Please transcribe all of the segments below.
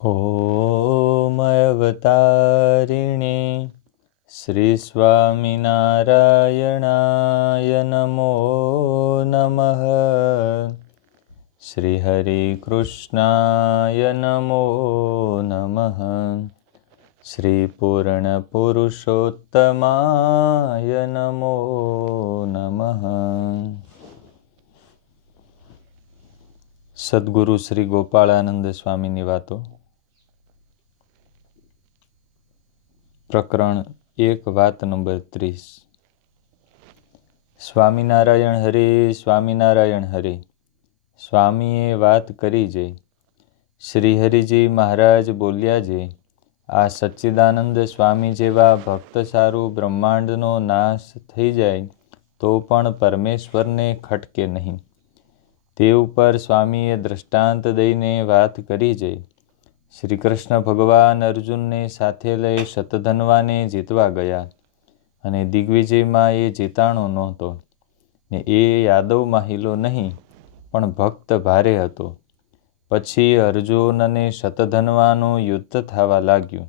ॐ अवतारिणे श्री स्वामिनारायणाय नमो नमः। श्री हरि कृष्णाय नमो नमः। श्री पूर्ण पुरुषोत्तमाय नमो नमः। સદગુરુ શ્રી ગોપાળાનંદ સ્વામીની વાતો. પ્રકરણ 1 વાત નંબર 30. સ્વામિનારાયણ હરે, સ્વામિનારાયણ હરે. સ્વામીએ વાત કરી જે. શ્રીહરિજી મહારાજ બોલ્યા જે, આ સચ્ચિદાનંદ સ્વામી જેવા ભક્ત સારું બ્રહ્માંડનો નાશ થઈ જાય તો પણ પરમેશ્વરને ખટકે નહીં. તે ઉપર સ્વામીએ દૃષ્ટાંત દઈને વાત કરી છે. શ્રી કૃષ્ણ ભગવાન અર્જુનને સાથે લઈ શતધન્વાને જીતવા ગયા અને દિગ્વિજયમાં એ જીતાણો નહોતો ને એ યાદવ માહિલો નહીં પણ ભક્ત ભારે હતો. પછી અર્જુન અને શતધન્વાનું યુદ્ધ થવા લાગ્યું.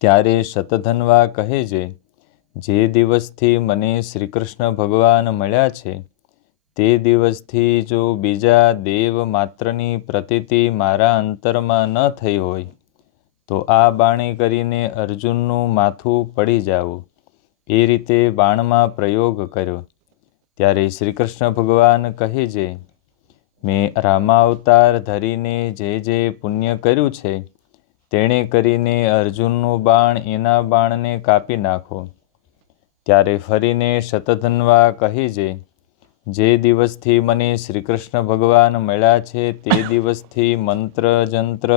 ત્યારે શતધન્વા કહે છે, જે દિવસથી મને શ્રી કૃષ્ણ ભગવાન મળ્યા છે તે દિવસથી જો બીજા દેવ માત્રની પ્રતીતિ મારા અંતરમાં ન થઈ હોય તો આ બાણે કરીને અર્જુનનું માથું પડી જાવું. એ રીતે બાણમાં પ્રયોગ કર્યો. ત્યારે શ્રી કૃષ્ણ ભગવાન કહે છે, મેં રામાવતાર ધરીને જે પુણ્ય કર્યું છે તેણે કરીને અર્જુનનું બાણ એના બાણને કાપી નાખો. ત્યારે ફરીને શતધન્વા કહે છે, જે દિવસથી મને શ્રી કૃષ્ણ ભગવાન મળ્યા છે તે દિવસથી મંત્ર જંત્ર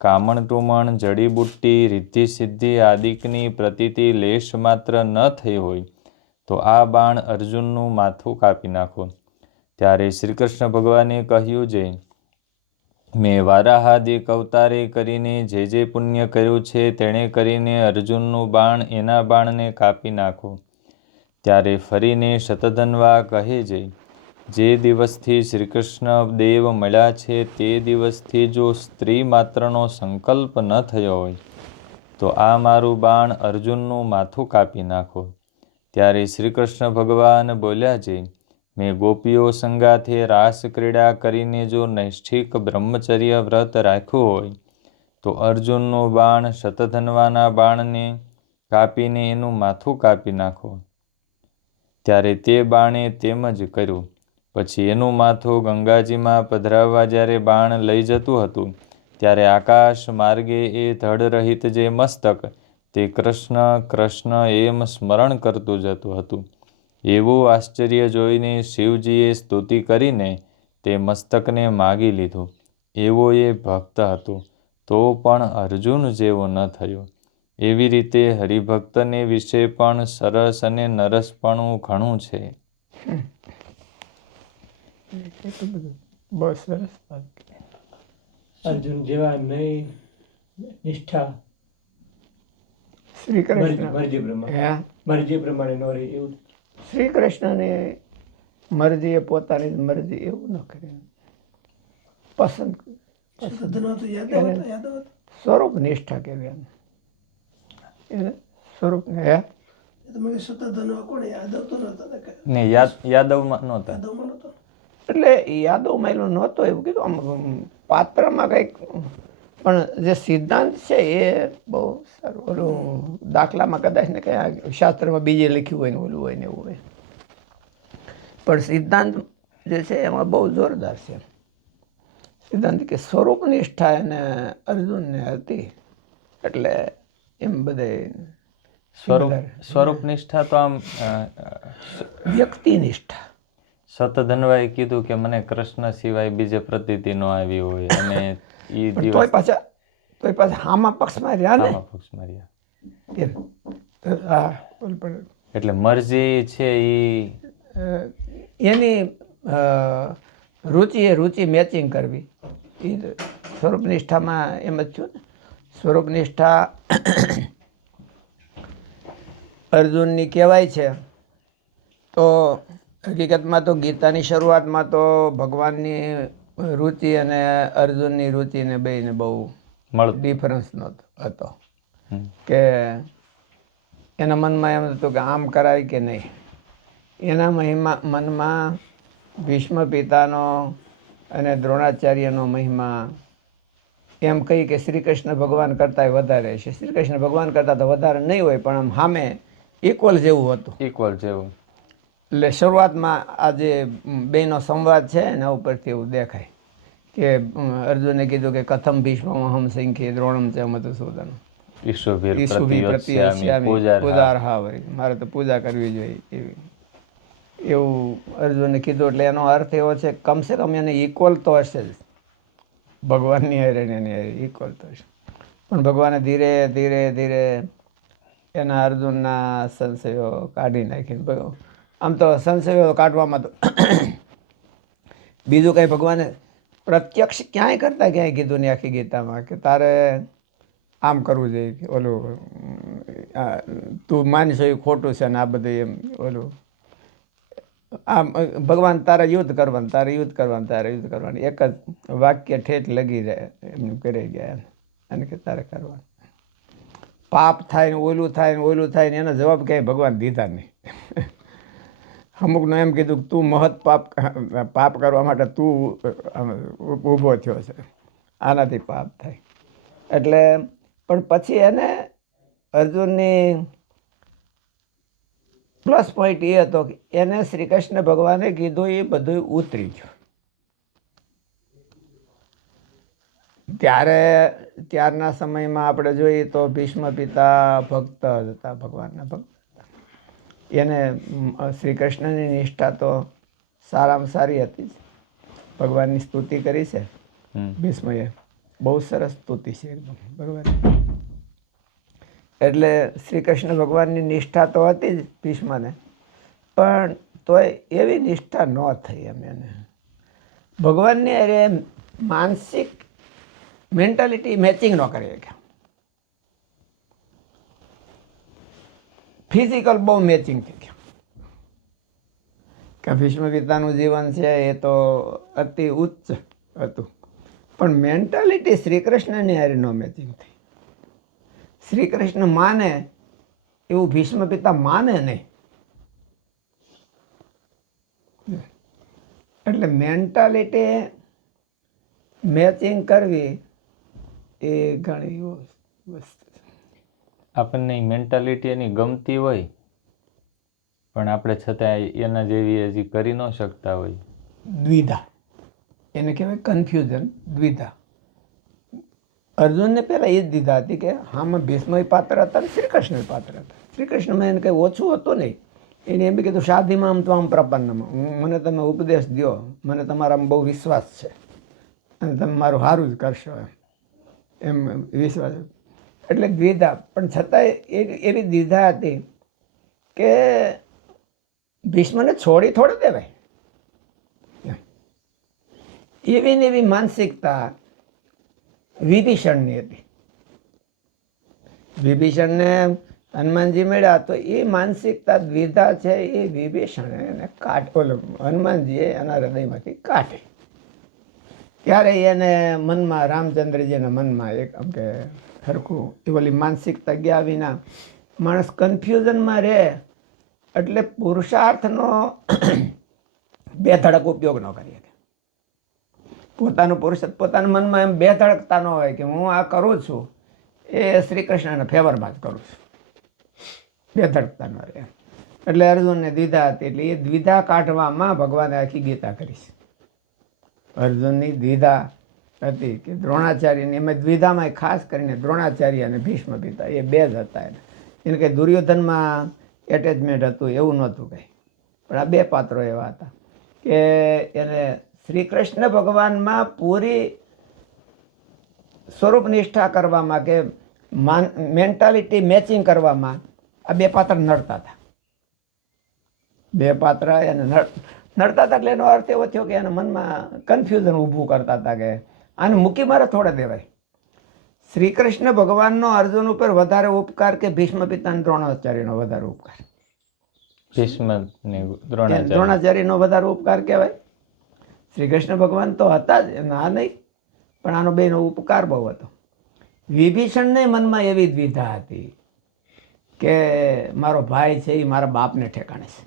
કામણ ટુમણ જડીબુટ્ટી રિદ્ધિ સિદ્ધિ આદિકની પ્રતીતિ લેશ માત્ર ન થઈ હોય તો આ બાણ અર્જુનનું માથું કાપી નાખો. ત્યારે શ્રી કૃષ્ણ ભગવાને કહ્યું છે, મેં વારાહાદિક અવતારે કરીને જે પુણ્ય કર્યું છે તેણે કરીને અર્જુનનું બાણ એના બાણને કાપી નાખો. ત્યારે ફરીને શતધન્વા કહે છે, જે દિવસથી શ્રી કૃષ્ણ દેવ મળ્યા છે તે દિવસથી જો સ્ત્રી માત્રનો સંકલ્પ ન થયો હોય તો આ મારું બાણ અર્જુનનું માથું કાપી નાખો. ત્યારે શ્રી કૃષ્ણ ભગવાન બોલ્યા છે, મેં ગોપીઓ સંગાથે રાસ ક્રીડા કરીને જો નૈષ્ઠિક બ્રહ્મચર્ય વ્રત રાખ્યું હોય તો અર્જુનનું બાણ શતધન્વાના બાણને કાપીને એનું માથું કાપી નાખો. ત્યારે તે બાણે તેમ જ કર્યું. પછી એનું માથું ગંગાજીમાં પધરાવવા જ્યારે બાણ લઈ જતું હતું ત્યારે આકાશ માર્ગે એ ધડ રહિત જે મસ્તક તે કૃષ્ણ કૃષ્ણ એમ સ્મરણ કરતું જતું હતું. એવું આશ્ચર્ય જોઈને શિવજીએ સ્તુતિ કરીને તે મસ્તકને માગી લીધું. એવો એ ભક્ત હતો તો પણ અર્જુન જેવો ન થયો. એવી રીતે હરિભક્તને વિશે પણ સરસ અને નરસપણું ઘણું છે. બહુ સરસ વાત. અર્જુન જેવા નહીં નિષ્ઠા શ્રી કૃષ્ણ મરજી પ્રમાણે નો રહે એવું. શ્રી કૃષ્ણને મરજી એ પોતાની મરજી એવું ન કરે. પસંદ સ્વરૂપ નિષ્ઠા કહેવાય એને સ્વરૂપ યાદવમાં નહોતા. એટલે યાદવ માયલો નહોતો એવું કીધું. આમ પાત્રમાં કંઈક પણ જે સિદ્ધાંત છે એ બહુ સારું. ઓલું દાખલામાં કદાચ ને કંઈ શાસ્ત્રમાં બીજે લખ્યું હોય ને ઓલું હોય ને એવું હોય પણ સિદ્ધાંત જે છે એમાં બહુ જોરદાર છે. સિદ્ધાંત કે સ્વરૂપ નિષ્ઠા એને અર્જુનને હતી એટલે એમ બધે સ્વરૂપ નિષ્ઠા તો આમ વ્યક્તિ નિષ્ઠા. શતધન્વાએ કીધું કે મને કૃષ્ણ સિવાય બીજે પ્રતીતિ ન આવી હોય અને ઈ દિવસ તોય પાછા હામા પક્ષમાં રહ્યા એટલે મરજી છે એની રુચિ મેચિંગ કરવી એ સ્વરૂપ નિષ્ઠામાં એમ જ થયું ને. સ્વરૂપ નિષ્ઠા અર્જુનની કહેવાય છે તો હકીકતમાં તો ગીતાની શરૂઆતમાં તો ભગવાનની રુચિ અને અર્જુનની રુચિને બેયને બહુ ડિફરન્સ હતો કે એના મનમાં એમ હતું કે આમ કરાય કે નહીં. એના મનમાં ભીષ્મ પિતાનો અને દ્રોણાચાર્યનો મહિમા એમ કહી કે શ્રી કૃષ્ણ ભગવાન કરતાં વધારે છે. શ્રી કૃષ્ણ ભગવાન કરતાં તો વધારે નહીં હોય, પણ આમ સામે ઇક્વલ જેવું હતું. ઇક્વલ જેવું. એટલે શરૂઆતમાં આ જે બેનો સંવાદ છે એના ઉપરથી એવું દેખાય કે અર્જુને કીધું કે કથમ ભીષ્મ અહમ સંખ્યે દ્રોણમ ચ મધુસૂદન મારે તો પૂજા કરવી જોઈએ એવું અર્જુને કીધું. એટલે એનો અર્થ એવો છે કમસે કમ એને ઇક્વલ તો હશે જ, ભગવાનની હારે એની હારે ઇક્વલ તો હશે. પણ ભગવાને ધીરે ધીરે ધીરે એના અર્જુનના સંશયો કાઢી નાખીને, આમ તો સંશયો કાઢવામાં તો બીજું કંઈ ભગવાને પ્રત્યક્ષ ક્યાંય કરતા ક્યાંય કીધું નહીં આખી ગીતામાં કે તારે આમ કરવું જોઈએ કે ઓલું તું માનીશ એ ખોટું છે ને આ બધું એમ ઓલું આમ ભગવાન તારે યુદ્ધ કરવાનું, તારે યુદ્ધ કરવાનું, તારે યુદ્ધ કરવાનું, એક જ વાક્ય ઠેઠ લગી રહે એમનું કરી ગયા અને કે તારે કરવાનું. પાપ થાય ને ઓલું થાય ને ઓલું થાય ને એનો જવાબ ક્યાંય ભગવાન દીધા નહીં. અમુકને એમ કીધું કે તું મહત પાપ કરવા માટે તું ઊભો થયો છે, આનાથી પાપ થાય. એટલે પણ પછી એને અર્જુનની પ્લસ પોઈન્ટ એ હતો કે એને શ્રી કૃષ્ણ ભગવાને કીધું એ બધું ઉતરી ગયું. ત્યારના સમયમાં આપણે જોઈએ તો ભીષ્મ પિતા ભક્ત હતા, ભગવાનના ભક્ત. એને શ્રી કૃષ્ણની નિષ્ઠા તો સારામાં સારી હતી. ભગવાનની સ્તુતિ કરી છે ભીષ્મએ, બહુ સરસ સ્તુતિ છે એકદમ બરાબર. એટલે શ્રી કૃષ્ણ ભગવાનની નિષ્ઠા તો હતી જ ભીષ્મને, પણ તોય એવી નિષ્ઠા ન થઈ એમ એને ભગવાનની અરે માનસિક મેન્ટાલિટી મેચિંગ ન કરી શક્યા. ફિઝિકલ બહુ મેચિંગ થઈ ગયું કે ભીષ્મ પિતાનું જીવન છે એ તો અતિ ઉચ્ચ હતું, પણ મેન્ટાલિટી શ્રી કૃષ્ણની હારે નો મેચિંગ થઈ. શ્રી કૃષ્ણ માને એવું ભીષ્મ પિતા માને નહીં. એટલે મેન્ટાલિટી મેચિંગ કરવી એ ઘણી વસ્તુ. આપણને મેન્ટાલિટી એની ગમતી હોય પણ આપણે છતાં એના જેવી હજી કરી ન શકતા હોય. દ્વિધા એને કહેવાય, કન્ફ્યુઝન, દ્વિધા. અર્જુનને પહેલાં એ જ દીધા હતી કે હામાં ભીષ્મય પાત્ર હતા અને શ્રી કૃષ્ણ પાત્ર હતા. શ્રી કૃષ્ણમાં એને કંઈ ઓછું હતું નહીં. એને એમ બી કીધું શાદીમાં આમ તો આમ પ્રપન્નમાં મને તમે ઉપદેશ દો, મને તમારામાં બહુ વિશ્વાસ છે અને તમે મારું સારું જ કરશો એમ વિશ્વાસ. એટલે દ્વિધા, પણ છતાંય એવી દ્વિધા હતી કે ભીષ્મને છોડી થોડી દેવાય. એવી ને એવી માનસિકતા વિભીષણની હતી. વિભીષણને હનુમાનજી મળ્યા તો એ માનસિકતા દ્વિધા છે એ વિભીષણ એને હનુમાનજીએ એના હૃદયમાંથી કાઢી. ત્યારે એને મનમાં રામચંદ્રજીના મનમાં એક આમ કે સરખું એ ઓલી માનસિકતા ગયા વિના માણસ કન્ફ્યુઝનમાં રહે. એટલે પુરુષાર્થનો બે ધડક ઉપયોગ ન કરીએ. પોતાનું પુરુષાર્થ પોતાના મનમાં એમ બે ધડકતા ન હોય કે હું આ કરું છું એ શ્રી કૃષ્ણના ફેવરમાં જ કરું છું, બે ધડકતા ન રહે. એટલે અર્જુનને દ્વિધા હતી. એટલે એ દ્વિધા કાઢવામાં ભગવાને આખી ગીતા કરી છે. અર્જુનની દ્વિધા હતી કે દ્રોણાચાર્યની, એમાં દ્વિધામાં ખાસ કરીને દ્રોણાચાર્ય અને ભીષ્મ પિતા એ બે જ હતા. એને કંઈ દુર્યોધનમાં એટેચમેન્ટ હતું એવું નહોતું કંઈ, પણ આ બે પાત્રો એવા હતા કે એને શ્રી કૃષ્ણ ભગવાનમાં પૂરી સ્વરૂપ નિષ્ઠા કરવામાં કે મેન્ટાલિટી મેચિંગ કરવામાં આ બે પાત્ર નડતા હતા. બે પાત્ર એને નડતા હતા. એટલે એનો અર્થ એવો થયો કે એના મનમાં કન્ફ્યુઝન ઊભું કરતા હતા કે આને મૂકી મારે થોડે દેવાય. શ્રી કૃષ્ણ ભગવાનનો અર્જુન ઉપર વધારે ઉપકાર કે ભીષ્મ પિતાના દ્રોણાચાર્યનો વધારે ઉપકાર? દ્રોણાચાર્યનો વધારે ઉપકાર કહેવાય. શ્રી કૃષ્ણ ભગવાન તો હતા જ, ના નહીં, પણ આનો બેનો ઉપકાર બહુ હતો. વિભીષણને મનમાં એવી દ્વિધા હતી કે મારો ભાઈ છે એ મારા બાપને ઠેકાણે છે,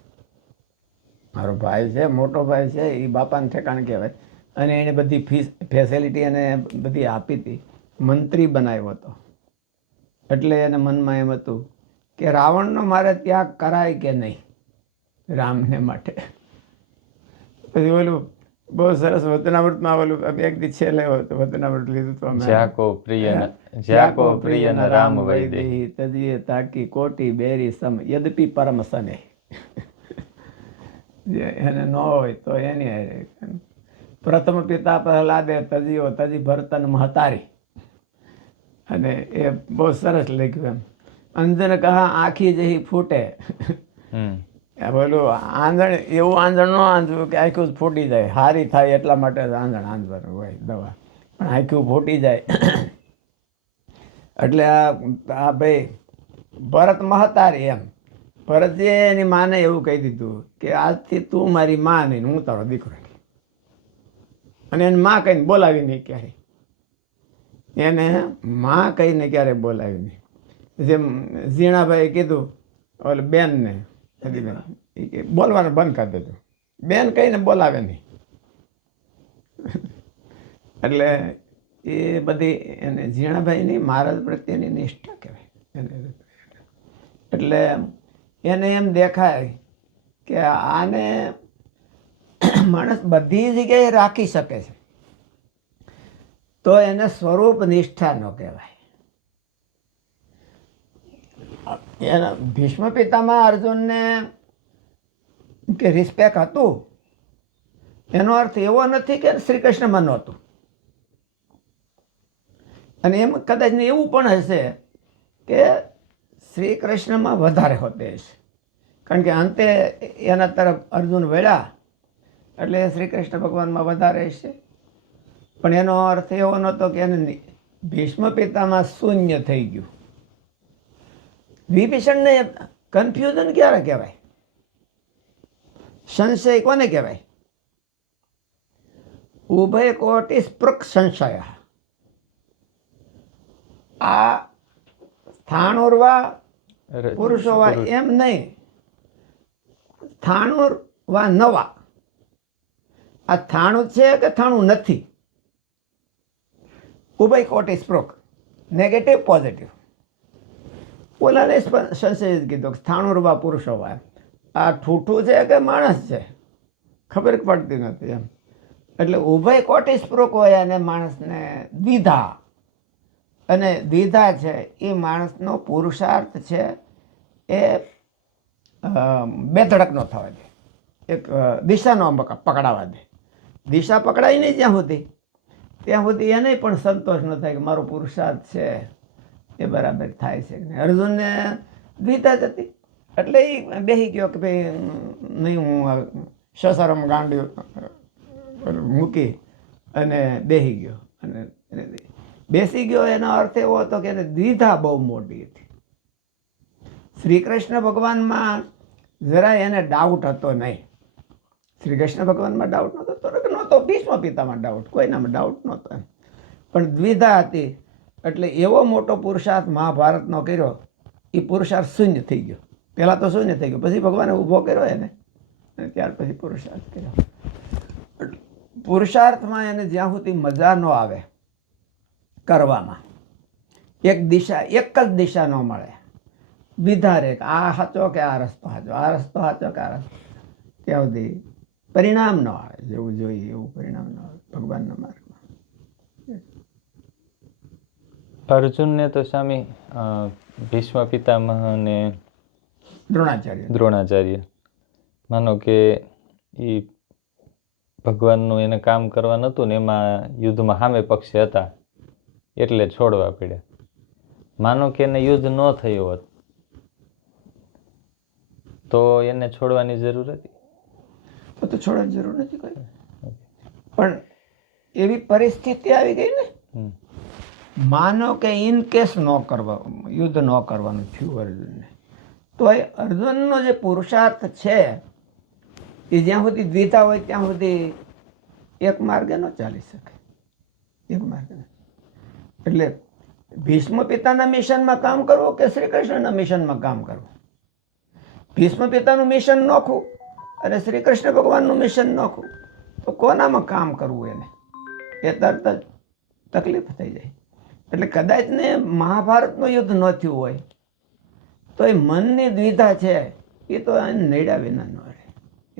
મારો ભાઈ છે, મોટો ભાઈ છે, એ બાપાને ઠેકાણે કહેવાય, અને એને બધી ફેસિલિટી અને બધી આપી હતી, મંત્રી બનાવ્યો હતો. એટલે એને મનમાં એમ હતું કે રાવણનો મારે ત્યાગ કરાય કે નહીં રામને માટે. પછી ઓલું બહુ સરસ વતનામૃતમાં ઓલું એક દી છેલ્લે વતનામૃત લીધું હતું અમે. જ્યાકો પ્રિય ન રામ વૈદેહી તદિયે તાકી કોટી બેરી સમ યદપિ પરમ સને. જે એને ન હોય તો એની હારે. પ્રથમ પિતા પ્રહલાદે તજીઓ તજી ભરતન મહતારી. અને એ બહુ સરસ લખ્યું એમ. અંજન કહા આખી જહી ફૂટે. બોલું આંધણ એવું આંધણ ન આંધવું કે આખું જ ફૂટી જાય, હારી થાય એટલા માટે આંધણ આંધવાનું હોય દવા, પણ આખું ફૂટી જાય. એટલે આ ભાઈ ભરત મહતારી એમ, ભરતજીએ એની માને એવું કહી દીધું કે આજથી તું મારી માં નહીં, હું તારો દીકરો. અને એને માં કહીને બોલાવી નહીં ક્યારે, એને માં કહીને ક્યારે બોલાવી નહીં. જેમ ઝીણાભાઈ કીધું ઓલે બેનને બોલવાનું બંધ કરી દેજો, બેન કહીને બોલાવે નહીં. એટલે એ બધી એને ઝીણાભાઈની મહારાજ પ્રત્યેની નિષ્ઠા કહેવાય. એટલે એને એમ દેખાય કે આને માણસ બધી જગ્યાએ રાખી શકે છે, તો એને સ્વરૂપ નિષ્ઠા ન કહેવાય. એના ભીષ્મ પિતામાં અર્જુનને કે રિસ્પેક્ટ હતું, એનો અર્થ એવો નથી કે શ્રી કૃષ્ણમાં નહોતું. અને એમ કદાચ એવું પણ હશે કે શ્રી કૃષ્ણમાં વધારે હોતે હશે, કારણ કે અંતે એના તરફ અર્જુન વળ્યા એટલે શ્રી કૃષ્ણ ભગવાનમાં વધારે હશે. પણ એનો અર્થ એવો નહોતો કે એને ભીષ્મ પિતામાં શૂન્ય થઈ ગયું. વિભીષણને કન્ફ્યુઝન ક્યારે કહેવાય? સંશય કોને કહેવાય? ઉભય કોટિ સ્પૃક સંશય. આ સ્થાણુર્વા પુરુષોવા એમ નહીં, સ્થાણુર્વા નવા. આ થાણું છે કે થાણું નથી. ઉભય કોટિ સ્પૃક, નેગેટિવ પોઝિટિવ. ઓલાને સંશય જ કીધો સ્થાણુર્વા પુરુષોવા, આ ઠૂઠું છે કે માણસ છે ખબર પડતી નથી એમ. એટલે ઉભય કોટિ સ્પૃક હોય અને માણસને દ્વિધા, અને દ્વિધા છે એ માણસનો પુરુષાર્થ છે એ બે ધડક ન થવા દે, એક દિશાનો પકડાવા દે. દિશા પકડાય નહીં ત્યાં સુધી એને પણ સંતોષ ન થાય કે મારો પુરુષાર્થ છે એ બરાબર થાય છે. અર્જુનને દ્વિધા જ હતી, એટલે એ બેસી ગયો કે ભાઈ નહીં, હું સસરમ ગાંડી મૂકી અને બેસી ગયો. અને બેસી ગયો એનો અર્થ એવો હતો કે એને દ્વિધા બહુ મોટી હતી. શ્રી કૃષ્ણ ભગવાનમાં જરાય એને ડાઉટ હતો નહીં. શ્રી કૃષ્ણ ભગવાનમાં ડાઉટ નહોતો, ભીષ્મ પિતામાં ડાઉટ, કોઈનામાં ડાઉટ નહોતો એમ. પણ દ્વિધા હતી. એટલે એવો મોટો પુરુષાર્થ મહાભારતનો કર્યો, એ પુરુષાર્થ શૂન્ય થઈ ગયો. પહેલાં તો શૂન્ય થઈ ગયો, પછી ભગવાને ઊભો કર્યો એને, અને ત્યાર પછી પુરુષાર્થ કર્યો. પુરુષાર્થમાં એને જ્યાં સુધી મજા ન આવે કરવામાં, એક જ દિશા ન મળે, વિધારે આ સાચો કે આ રસ્તો સાચો, આ રસ્તો સાચો કે આ રસ્તો, ત્યાં સુધી પરિણામ ન આવે, જેવું જોઈએ એવું પરિણામ ન આવે ભગવાનના માર્ગમાં. અર્જુનને તો સ્વામી ભીષ્મ પિતામહ અને દ્રોણાચાર્ય માનો કે એ ભગવાનનું એને કામ કરવા નહોતું ને એમાં યુદ્ધમાં સામે પક્ષે હતા એટલે છોડવા પડ્યા. માનો કે એને યુદ્ધ ન થયું હોત તો એને છોડવાની જરૂર હતી? તો છોડવાની જરૂર નથી કોઈ, પણ એવી પરિસ્થિતિ આવી ગઈ ને, માનો કે ઇન કેસ યુદ્ધ ન કરવાનું થયું અર્જુનને, તો એ અર્જુનનો જે પુરુષાર્થ છે એ જ્યાં સુધી દ્વિધા હોય ત્યાં સુધી એક માર્ગે ન ચાલી શકે, એક માર્ગે. એટલે ભીષ્મ પિતાના મિશનમાં કામ કરવું કે શ્રી કૃષ્ણના મિશનમાં કામ કરવું? ભીષ્મ પિતાનું મિશન નોખું અને શ્રી કૃષ્ણ ભગવાનનું મિશન નોખું, તો કોનામાં કામ કરવું એને એ તરત જ તકલીફ થઈ જાય. એટલે કદાચ ને મહાભારતનું યુદ્ધ ન થયું હોય તો એ મનની દ્વિધા છે એ તો એને નડ્યા વિના ન રહે,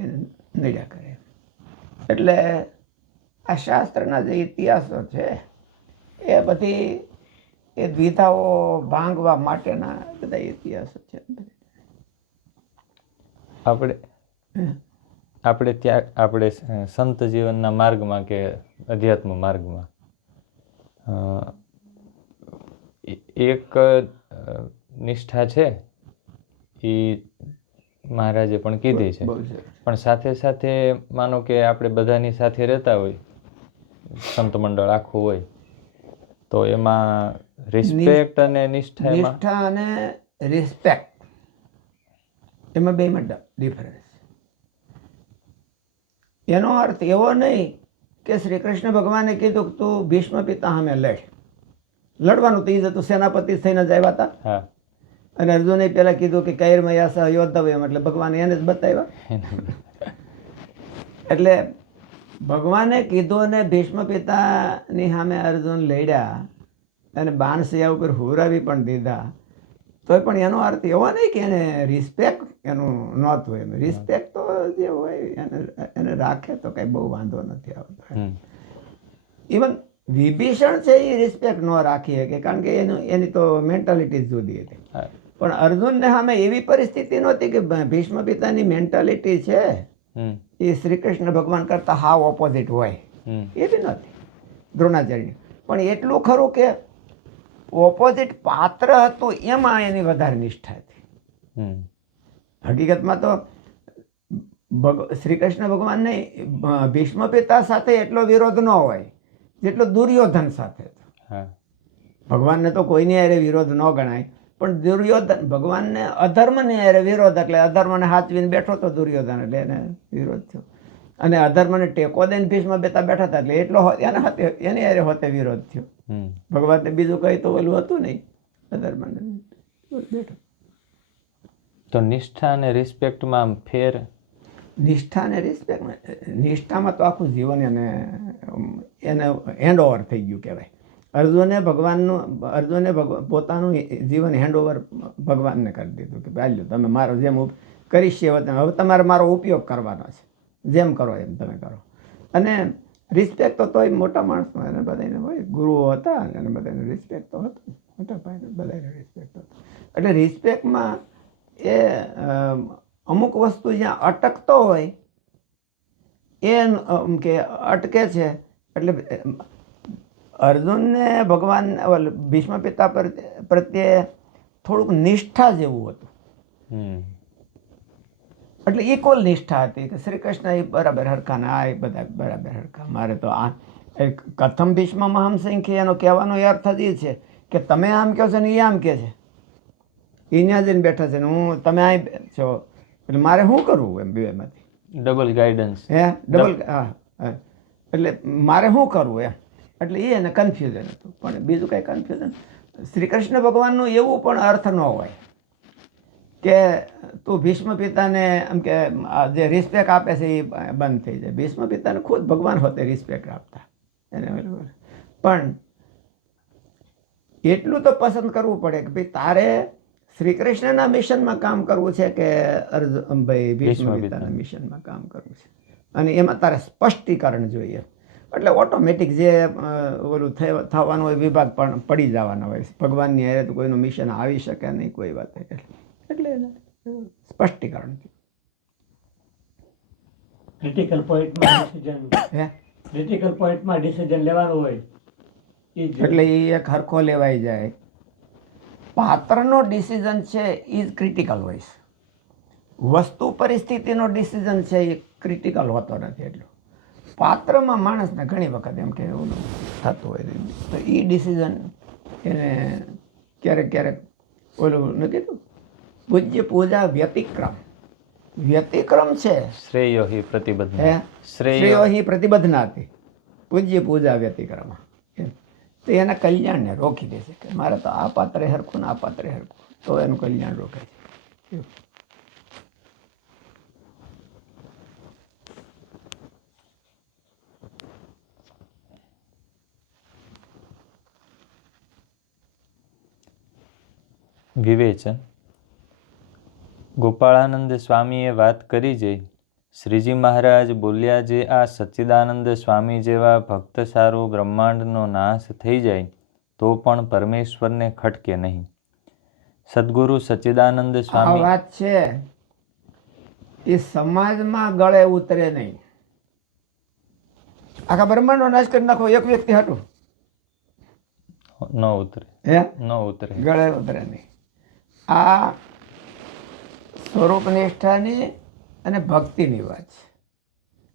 એને નડ્યા કરે. એટલે આ શાસ્ત્રના જે ઇતિહાસો છે એ બધી એ દ્વિધાઓ ભાંગવા માટેના બધા ઇતિહાસો છે. આપણે સંત જીવનના માર્ગમાં કે અધ્યાત્મ માર્ગમાં એક નિષ્ઠા છે એ મહારાજે પણ કીધી છે, પણ સાથે સાથે માનો કે આપણે બધાની સાથે રહેતા હોય, સંત મંડળ આખું હોય, તો એમાં રિસ્પેક્ટ અને નિષ્ઠા અને રિસ્પેક્ટ એમાં બેમાં ડિફરન્સ. એનો અર્થ એવો નહીં કે શ્રી કૃષ્ણ ભગવાને કીધું કે તું ભીષ્મ પિતા સામે લડવાનું તો ઈ તું સેનાપતિ થઈને જ આવ્યા હતા, અને અર્જુને પેલા કીધું કે કૈર્મયા સહ યોદ્ધવ્યમ, એટલે ભગવાને એને જ બતાવ્યા. એટલે ભગવાને કીધું અને ભીષ્મ પિતાની સામે અર્જુન લડ્યા અને બાણસિયા ઉપર હુરાવી પણ દીધા, તો પણ એનો અર્થ એવો નહીં કે એને રિસ્પેક્ટ એનું નહોતું. એમ રિસ્પેક્ટ તો જે હોય એને રાખે તો કંઈ બહુ વાંધો નથી આવતો. ઇવન વિભીષણ છે એ રિસ્પેક્ટ ન રાખી શકે, કારણ કે એની તો મેન્ટાલિટી જુદી હતી. પણ અર્જુનને સામે એવી પરિસ્થિતિ નહોતી કે ભીષ્મ પિતાની મેન્ટાલિટી છે એ શ્રી કૃષ્ણ ભગવાન કરતા હાવ ઓપોઝિટ હોય, એ બી નથી દ્રોણાચાર્ય. પણ એટલું ખરું કે ઓપોઝિટ પાત્ર હતું એમાં એની વધારે નિષ્ઠા હતી. હકીકતમાં તો શ્રી કૃષ્ણ ભગવાનને ભીષ્મ પિતા સાથે એટલો વિરોધ ન હોય જેટલો દુર્યોધન સાથે. ભગવાનને તો કોઈની હારે વિરોધ ન ગણાય, પણ દુર્યોધન ભગવાનને અધર્મને હારે વિરોધ, એટલે અધર્મને હાચવીને બેઠો તો દુર્યોધન, એટલે એને વિરોધ થયો. અને અધર્મને ટેકો દઈને ભીષ્મ પિતા બેઠા હતા, એટલે એટલો એની હારે હોતે વિરોધ થયો. ભગવાનને બીજું કઈ તો ઓલું હતું નહીં, અધર્મને બેઠો. તો નિષ્ઠા અને રિસ્પેક્ટમાં ફેર? નિષ્ઠા અને રિસ્પેક્ટમાં, નિષ્ઠામાં તો આખું જીવન એને હેન્ડ ઓવર થઈ ગયું કહેવાય. અર્જુને પોતાનું જીવન હેન્ડ ઓવર ભગવાનને કરી દીધું કે ભાઈ તમે મારો જેમ કરી છે હવે તમારે મારો ઉપયોગ કરવાનો છે, જેમ કરો એમ તમે કરો. અને રિસ્પેક્ટ તો તોય મોટા માણસનો એને બધાને હોય, ગુરુઓ હતા એને બધાને રિસ્પેક્ટ તો હતો, મોટા ભાઈને બધાને રિસ્પેક્ટ હતો. એટલે રિસ્પેક્ટમાં એ અમુક વસ્તુ જ્યાં અટકતો હોય એ કે અટકે છે. એટલે અર્જુનને ભગવાન ભીષ્મ પિતા પ્રત્યે થોડુંક નિષ્ઠા જેવું હતું, એટલે ઇક્વલ નિષ્ઠા હતી કે શ્રી કૃષ્ણ એ બરાબર હરખા ને આ બધા બરાબર હરખા. મારે તો આ કથમ ભીષ્મ મહામ સંખ્યા, એનો કહેવાનો અર્થ જ એ છે કે તમે આમ કહો છો ને એ આમ કહે છે, એ ત્યાં જઈને બેઠા છે ને હું તમે આ છો, એટલે મારે શું કરવું એમ બેમાંથી? Double guidance. ડબલ. હા, એટલે મારે શું કરવું એમ. એટલે એ એને કન્ફ્યુઝન હતું, પણ બીજું કંઈ કન્ફ્યુઝન શ્રી કૃષ્ણ ભગવાનનું એવું પણ અર્થ ન હોય કે તું ભીષ્મ પિતાને એમ કે જે રિસ્પેક્ટ આપે છે એ બંધ થઈ જાય. ભીષ્મ પિતાને ખુદ ભગવાન હોતે રિસ્પેક્ટ આપતા એને. પણ એટલું તો પસંદ કરવું પડે કે ભાઈ તારે શ્રી કૃષ્ણના મિશનમાં કામ કરવું છે કે ભાઈ ભીષ્મ પિતાના મિશનમાં કામ કરવું છે, અને એમાં તારે સ્પષ્ટીકરણ જોઈએ. એટલે ઓટોમેટિક જે ઓલું થવાનું હોય વિભાગ પણ પડી જવાના હોય. ભગવાનની હારે તો કોઈનું મિશન આવી શકે નહીં કોઈ વાત, એટલે સ્પષ્ટીકરણ. ક્રિટિકલ પોઈન્ટમાં ડિસિઝન લેવાનું હોય એટલે એ એક હરખો લેવાઈ જાય. પાત્રનો ડિસિઝન છે એ જ ક્રિટિકલ હોય છે, વસ્તુ પરિસ્થિતિનો ડિસિઝન છે એ ક્રિટિકલ હોતો નથી. એટલું પાત્રમાં માણસને ઘણી વખત એમ કે એવું થતું હોય તો એ ડિસિઝન એને ક્યારેક ક્યારેક ઓલું ન કીધું પૂજ્ય પૂજા વ્યતિક્રમ, વ્યતિક્રમ છે. શ્રેયો હિ પ્રતિબદ્ધ હે શ્રેયો શ્રેયો હિ પ્રતિબદ્ધનાતિ પૂજ્ય પૂજા વ્યતિક્રમ એમ. તો એના કલ્યાણને રોકી દે છે કે મારે તો આ પાત્રે હરખું ને આ પાત્રે હરખું, તો એનું કલ્યાણ રોકાય છે. એવું. વિવેચન. ગોપાળાનંદ સ્વામીએ વાત કરી જે શ્રીજી મહારાજ બોલ્યા જે આ સચ્ચિદાનંદ સ્વામી જેવા ભક્ત સારું બ્રહ્માંડનો નાશ થઈ જાય તો પણ પરમેશ્વરને ખટકે નહીં. સદગુરુ સચ્ચિદાનંદ આ સ્વામી વાત છે એ સમાજમાં ગળે ઉતરે નહીં. આખા બ્રહ્માંડનો નાશ કરી નાખો એક વ્યક્તિ હાટું, ન ઉતરે હે ન ઉતરે. ગળે ઉતરે નહીં. આ સ્વરૂપ નિષ્ઠાની અને ભક્તિની વાત છે.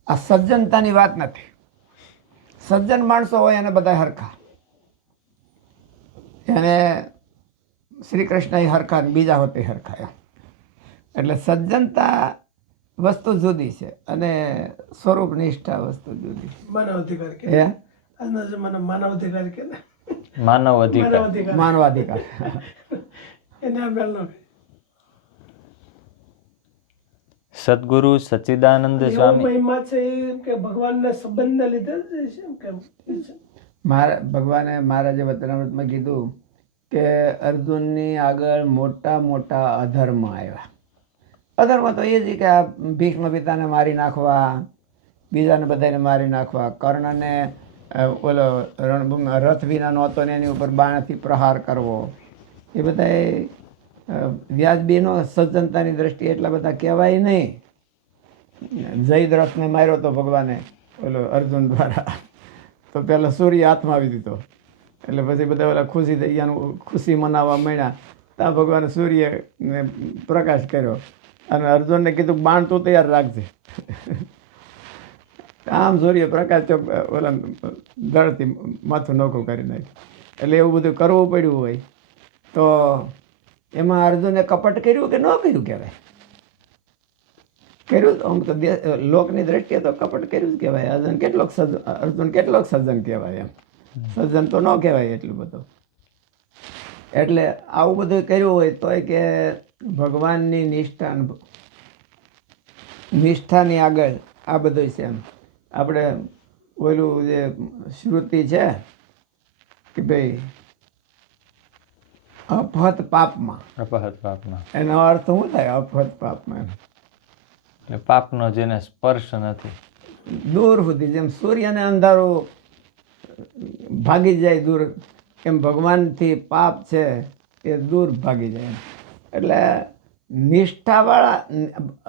આ સજ્જનતાની વાત નથી. સજ્જન માણસો હોય એને બધા હરખા, એને શ્રી કૃષ્ણ હરખા ને બીજા હોતે હરખા એમ. એટલે સજ્જનતા વસ્તુ જુદી છે અને સ્વરૂપ નિષ્ઠા વસ્તુ જુદી. માનવ અધિકાર કે હે આજના જમાનામાં માનવ અધિકાર કે ને માનવ અધિકાર. માનવાધિકાર. એને આ મેલ ન સદગુરુ સચ્ચિદાનંદ એવો સ્વામી મહિમા છે એમ કે ભગવાનના સંબંધને લીધે જ છે એમ કે ભગવાને મહારાજે વચનામૃતમાં કીધું કે અર્જુનની આગળ મોટા મોટા અધર્મ આવ્યા. અધર્મ તો એ જ કે આ ભીષ્મ પિતાને મારી નાખવા, બીજાને બધાને મારી નાખવા, કર્ણને ઓલો રણભૂમિ રથ વિના નહોતો ને એની ઉપર બાણથી પ્રહાર કરવો, એ બધા વ્યાજબીનો સજ્જનતાની દ્રષ્ટિએ એટલા બધા કહેવાય નહીં. જયદ્રથને માર્યો તો ભગવાને ઓલો અર્જુન દ્વારા, તો પહેલાં સૂર્ય હાથમાં આવી દીધો, એટલે પછી બધા ઓલા ખુશી થઈ ગયા, ખુશી મનાવવા માંડ્યા. ત્યાં ભગવાને સૂર્યને પ્રકાશ કર્યો અને અર્જુનને કીધું બાણ તું તૈયાર રાખજે. આમ સૂર્ય પ્રકાશ તો ઓલા દળથી માથું નોખું કરી નાખ્યું. એટલે એવું બધું કરવું પડ્યું હોય તો એમાં અર્જુને કપટ કર્યું કે ન કર્યું કહેવાય? કર્યું તો અમુક તો લોકની દ્રષ્ટિએ તો કપટ કર્યું જ કહેવાય. અર્જુન કેટલોક સજ્જન કહેવાય એમ. સજ્જન તો ન કહેવાય એટલું બધું. એટલે આવું બધું કર્યું હોય તોય કે ભગવાનની નિષ્ઠાની આગળ આ બધું છે એમ. આપણે ઓલું જે શ્રુતિ છે કે ભાઈ અપહત પાપમાં, અપહત પાપમાં. એનો અર્થ શું થાય અપહત પાપમાં? એમ એટલે પાપનો જેને સ્પર્શ નથી. દૂર સુધી જેમ સૂર્યને અંધારું ભાગી જાય દૂર, એમ ભગવાનથી પાપ છે એ દૂર ભાગી જાય એમ. એટલે નિષ્ઠાવાળા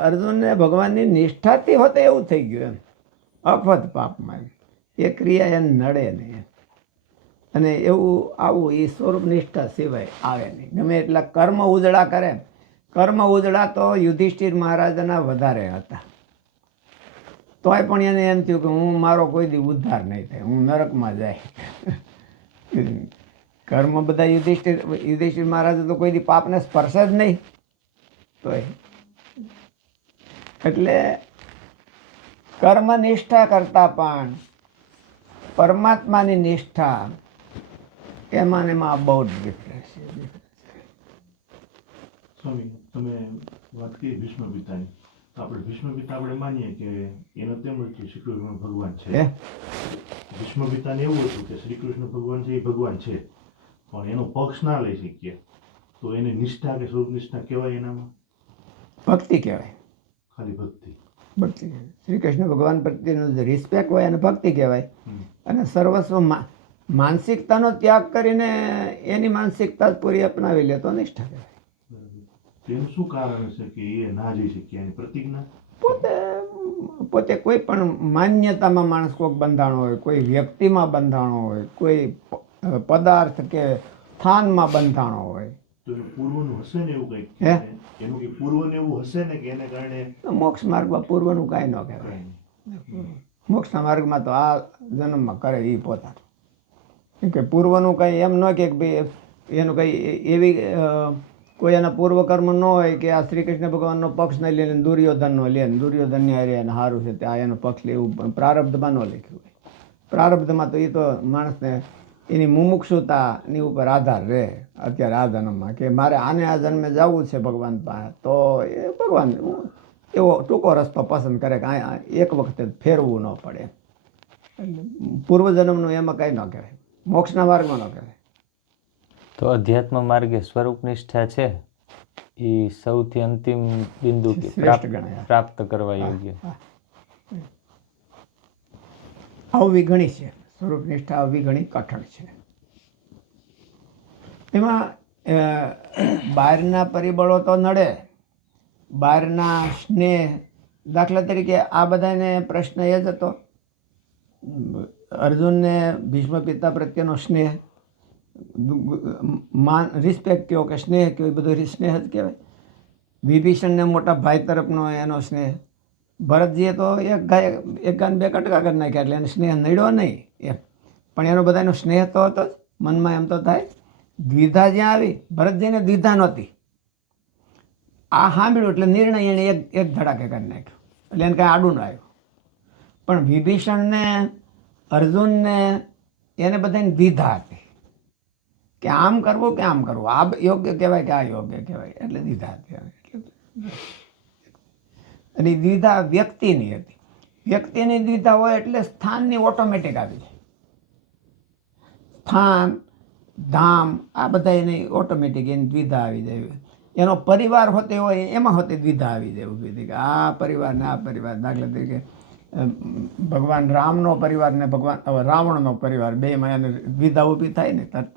અર્જુનને ભગવાનની નિષ્ઠાથી હોતે એવું થઈ ગયું એમ. અપહત પાપમાં એમ એ ક્રિયા એને નડે નહીં એમ. અને એવું આવું એ સ્વરૂપ નિષ્ઠા સિવાય આવે નહીં. ગમે એટલા કર્મ ઉજળા કરે, કર્મ ઉજળા તો યુધિષ્ઠિર મહારાજના વધારે હતા, તોય પણ એને એમ થયું કે હું મારો કોઈ દી ઉદ્ધાર નહીં થાય, હું નરકમાં જાય. કર્મ બધા યુધિષ્ઠિર મહારાજ તો કોઈ દી પાપને સ્પર્શે જ નહીં. તોય એટલે કર્મ નિષ્ઠા કરતાં પણ પરમાત્માની નિષ્ઠા એમાં ને એમાં બહુ જ ડિફરન્સ છે. સ્વામી, તમે વાત કરી ભીષ્મ પિતાની, તો આપણે ભીષ્મ પિતા આપણે માનીએ કે એનો તેમ જ છે શ્રી કૃષ્ણ ભગવાન છે. ભીષ્મ પિતાને એવું હતું કે શ્રી કૃષ્ણ ભગવાન છે એ ભગવાન છે, પણ એનો પક્ષ ના લઈ શકીએ, તો એને નિષ્ઠા કે સ્વરૂપ નિષ્ઠા કહેવાય? એનામાં ભક્તિ કહેવાય. ખાલી ભક્તિ. ભક્તિ શ્રી કૃષ્ણ ભગવાન પ્રત્યેનો જે રિસ્પેક્ટ હોય એને ભક્તિ કહેવાય. અને સર્વસ્વ માનસિકતાનો ત્યાગ કરીને એની માનસિકતા પૂરી અપનાવી લે તો નિષ્ઠા કહેવાય. તેનું શું કારણ છે કે એ ના જઈ શક્યા? એની પ્રતિજ્ઞા પોતે કોઈ પણ માન્યતામાં માણસ કોઈક બંધાણો હોય, કોઈ વ્યક્તિમાં બંધાણો હોય, કોઈ પદાર્થ કે સ્થાનમાં બંધાણો હોય. તો એનું પૂર્વનું હશે ને એવું કંઈક? હે? એનું કે પૂર્વનું એવું હશે ને કે એને કારણે મોક્ષ માર્ગમાં પૂર્વનું કાંઈ ન કહેવાય. મોક્ષના માર્ગમાં તો આ જન્મમાં કરે એ પોતાનું. કેમ કે પૂર્વનું કંઈ એમ ન કે ભાઈ એનું કંઈ એવી કોઈ એના પૂર્વકર્મ ન હોય કે આ શ્રી કૃષ્ણ ભગવાનનો પક્ષ નહીં લે ને દુર્યોધનનો લે ને દુર્યોધનની હારે એને સારું છે તે આ એનો પક્ષ લે એવું પ્રારબ્ધમાં ન લખ્યું હોય. પ્રારબ્ધમાં તો એ તો માણસને એની મુમુક્ષુતાની ઉપર આધાર રહે અત્યારે આ જન્મમાં કે મારે આને આ જન્મે જવું છે ભગવાન પાસે, તો એ ભગવાન એવો ટૂંકો રસ્તો પસંદ કરે કે આ એક વખતે ફેરવું ન પડે. એટલે પૂર્વજન્મનું એમાં કંઈ ન કહેવાય, મોક્ષના માર્ગમાં ન કહેવાય. તો અધ્યાત્મ માર્ગે સ્વરૂપ નિષ્ઠા છે એ સૌથી અંતિમ બિંદુ કે શ્રેષ્ઠ ગણાય. પ્રાપ્ત કરવા યોગ્ય. આવવી ઘણી છે, સ્વરૂપ નિષ્ઠા આવવી ઘણી કઠણ છે. એમાં બહારના પરિબળો તો નડે, બહારના સ્નેહ. દાખલા તરીકે આ બધાને પ્રશ્ન એ જ હતો, અર્જુનને ભીષ્મ પિતા પ્રત્યેનો સ્નેહ, માન, રિસ્પેક્ટ કહો કે સ્નેહ કહો, એ બધું સ્નેહ જ કહેવાય. વિભીષણને મોટા ભાઈ તરફનો એનો સ્નેહ. ભરતજીએ તો એક ગાન બે કટકા કરી નાખ્યા એટલે એને સ્નેહ નડ્યો નહીં એમ, પણ એનો બધાનો સ્નેહ તો હતો જ મનમાં. એમ તો થાય દ્વિધા જ્યાં આવી, ભરતજીને દ્વિધા નહોતી. આ સાંભળ્યું એટલે નિર્ણય એણે એક ધડાકે કરી નાખ્યો, એટલે એને કાંઈ આડું ન આવ્યું. પણ વિભીષણને, અર્જુનને, એને બધાને દ્વિધા હતી કે આમ કરવું કે આમ કરવું, આ યોગ્ય કહેવાય કે આ યોગ્ય કહેવાય, એટલે દ્વિધા હતી. અને એ દ્વિધા વ્યક્તિની હતી. વ્યક્તિની દ્વિધા હોય એટલે સ્થાનની ઓટોમેટિક આવી જાય. સ્થાન, ધામ, આ બધા એની ઓટોમેટિક એની દ્વિધા આવી જાય. એનો પરિવાર હોતે હોય એમાં હોતે દ્વિધા આવી જાય ઊભી થઈ કે આ પરિવાર ને આ પરિવાર. દાખલા તરીકે ભગવાન રામનો પરિવાર ને ભગવાન રાવણનો પરિવાર, બેમાં એને દ્વિધા ઊભી થાય ને તરત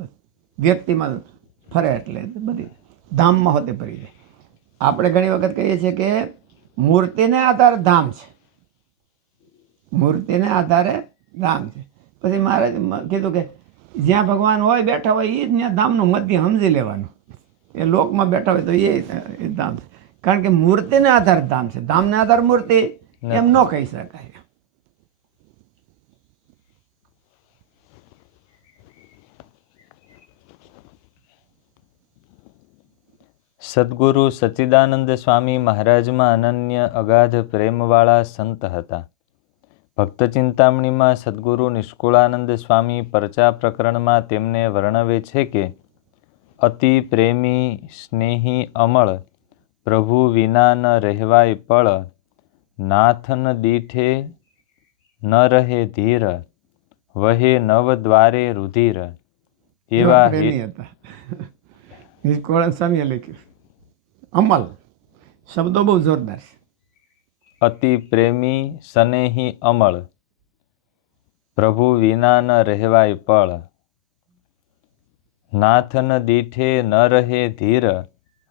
વ્યક્તિમાં ફરે એટલે બધી ધામમાં હોતે ફરી જાય. આપણે ઘણી વખત કહીએ છીએ કે મૂર્તિને આધારે ધામ છે, મૂર્તિને આધારે ધામ છે. પછી મહારાજ કીધું કે જ્યાં ભગવાન હોય બેઠા હોય એ જ ત્યાં ધામનું મધ્ય સમજી લેવાનું. એ લોકમાં બેઠા હોય તો એ ધામ છે, કારણ કે મૂર્તિને આધારે ધામ છે. ધામને આધાર મૂર્તિ એમ ન કહી શકાય. સદગુરુ સચ્ચિદાનંદ સ્વામી મહારાજમાં અનન્ય અગાધ પ્રેમવાળા સંત હતા. ભક્ત ચિંતામણીમાં સદગુરુ નિષ્કુળાનંદ સ્વામી પરચા પ્રકરણમાં તેમને વર્ણવે છે કે અતિ પ્રેમી સ્નેહી અમળ, પ્રભુ વિના ન રહેવાય પળ, નાથન દીઠે ન રહે ધીર, વહે નવ દ્વારે રુધિર. એવા પ્રેમી હતા નિષ્કુળાનંદ સ્વામીએ લખ્યું. અમલ શબ્દો બહુ જોરદાર છે. અતિ પ્રેમી સ્નેહી અમળ, પ્રભુ વિના ન રહેવાય પળ, નાથન દીઠે ન રહે ધીર,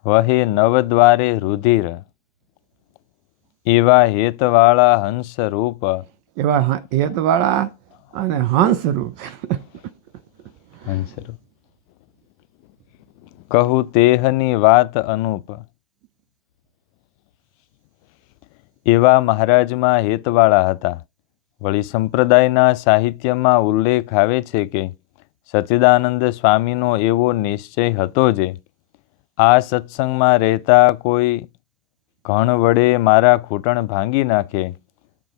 વહે નવ દ્વારે રુધિર. એવા હેતવાળા હંસ રૂપ, એવા હેતવાળા અને હંસરૂપ. હંસરૂપ કહું તેહની વાત અનુપ. એવા મહારાજમાં હેતવાળા હતા. વળી સંપ્રદાયના સાહિત્યમાં ઉલ્લેખ આવે છે કે સચ્ચિદાનંદ સ્વામીનો એવો નિશ્ચય હતો જે આ સત્સંગમાં રહેતા કોઈ ઘણ વડે મારા ઘૂંટણ ભાંગી નાખે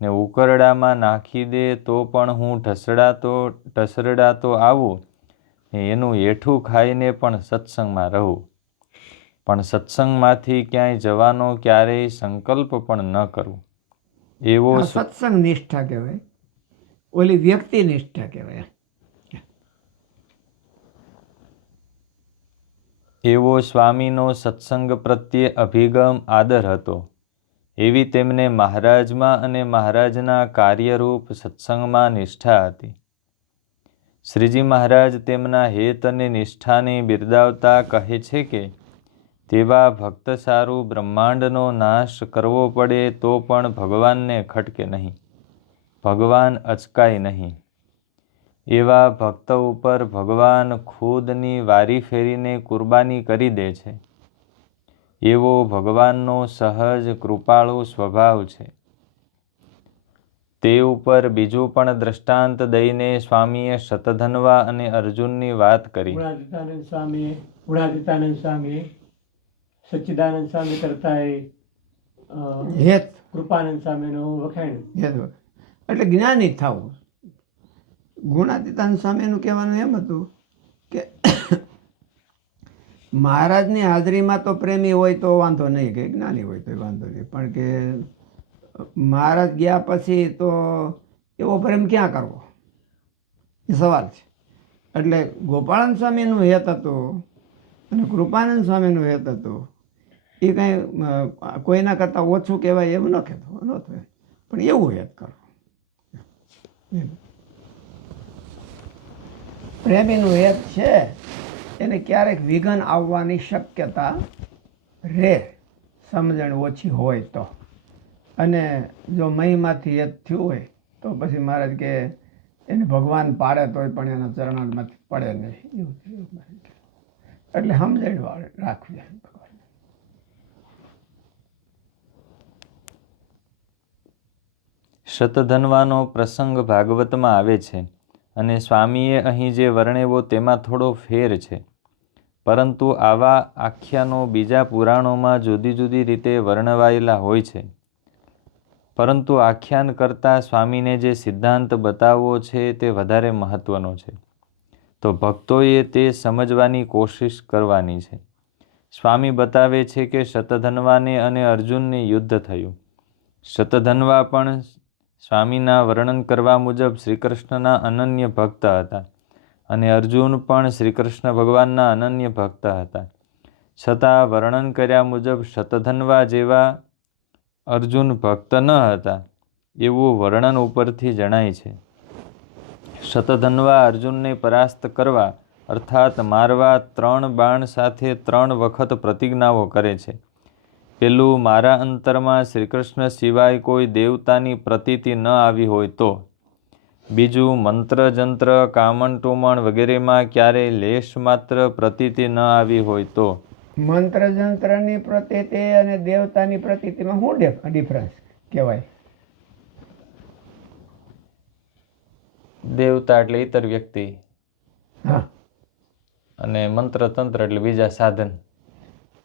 ને ઉકરડામાં નાખી દે તો પણ હું ઢસરડાતો આવું ને એનું હેઠું ખાઈને પણ સત્સંગમાં રહું, પણ સત્સંગમાંથી ક્યાંય જવાનો ક્યારેય સંકલ્પ પણ ન કરું. એવો આ સત્સંગ નિષ્ઠા કહેવાય, ઓલી વ્યક્તિ નિષ્ઠા કહેવાય. એવો સ્વામીનો સત્સંગ પ્રત્યે અભિગમ આદર હતો. એવી તેમને મહારાજમાં અને મહારાજના કાર્યરૂપ સત્સંગમાં નિષ્ઠા હતી. શ્રીજી મહારાજ તેમના હેત અને નિષ્ઠાને બિરદાવતા કહે છે કે તેવા ભક્ત સારું બ્રહ્માંડનો નાશ કરવો પડે તો પણ ભગવાનને ખટકે નહીં, ભગવાન અચકાય નહીં. એવા ભક્ત ઉપર ભગવાન ખુદની વારી ફેરીને કુરબાની કરી દે છે. એવો ભગવાનનો સહજ કૃપાળુ સ્વભાવ છે. તે ઉપર બીજું પણ દ્રષ્ટાંત દઈને સ્વામીએ શતધન્વા અને અર્જુનની વાત કરી. ગુણાતીતાનંદ સ્વામીએ સચ્ચિદાનંદ સ્વામી કરતા હેત કૃપાનંદ સ્વામીનું વખાણ. હેત વગર. એટલે જ્ઞાની થવું. ગુણાતીતાનંદ સ્વામીનું કહેવાનું એમ હતું કે મહારાજની હાજરીમાં તો પ્રેમી હોય તો વાંધો નહીં, કે જ્ઞાની હોય તો વાંધો નહીં, પણ કે મહારાજ ગયા પછી તો એવો પ્રેમ ક્યાં કરવો એ સવાલ છે. એટલે ગોપાળાનંદ સ્વામીનું હેત હતું અને કૃપાનંદ સ્વામીનું હેત હતું એ કાંઈ કોઈના કરતાં ઓછું કહેવાય એવું ન કહેતો નહોતું, પણ એવું હેત કરો. પ્રેમીનું હેત છે એને ક્યારેક વિઘન આવવાની શક્યતા રહે, સમજણ ઓછી હોય તો. અને જો મહીમાંથી હેત થયું હોય તો પછી મહારાજ કે એને ભગવાન પાડે તોય પણ એના ચરણોમાંથી પડે નહીં, એવું. એટલે સમજણ રાખવી ભગવાન. શતધન્વાનો પ્રસંગ ભાગવતમાં આવે છે અને સ્વામીએ અહીં જે વર્ણવ્યો તેમાં થોડો ફેર છે, પરંતુ આવા આખ્યાનો બીજા પુરાણોમાં જુદી જુદી રીતે વર્ણવાયેલા હોય છે. પરંતુ આખ્યાન કરતાં સ્વામીને જે સિદ્ધાંત બતાવવો છે તે વધારે મહત્ત્વનો છે, તો ભક્તોએ તે સમજવાની કોશિશ કરવાની છે. સ્વામી બતાવે છે કે શતધન્વાને અને અર્જુનને યુદ્ધ થયું. શતધન્વા પણ સ્વામીના વર્ણન કરવા મુજબ શ્રીકૃષ્ણના અનન્ય ભક્ત હતા અને અર્જુન પણ શ્રીકૃષ્ણ ભગવાનના અનન્ય ભક્ત હતા. છતાં વર્ણન કર્યા મુજબ શતધન્વા જેવા અર્જુન ભક્ત ન હતા એવું વર્ણન ઉપરથી જણાય છે. શતધન્વા અર્જુનને પરાસ્ત કરવા અર્થાત મારવા 3 બાણ સાથે 3 વખત પ્રતિજ્ઞાઓ કરે છે. પેલું, મારા અંતરમાં શ્રીકૃષ્ણ સિવાય કોઈ દેવતાની પ્રતીતિ ન આવી હોય તો. બીજું, મંત્ર જંત્ર કામણ ટુમણ વગેરેમાં ક્યારેય લેશ માત્ર પ્રતીતિ ન આવી હોય તો. મંત્ર જંત્રની પ્રતીતિ અને દેવતાની પ્રતીતિમાં શું ડિફરન્સ કહેવાય? દેવતા એટલે ઇતર વ્યક્તિ હા, અને મંત્ર તંત્ર એટલે બીજા સાધન.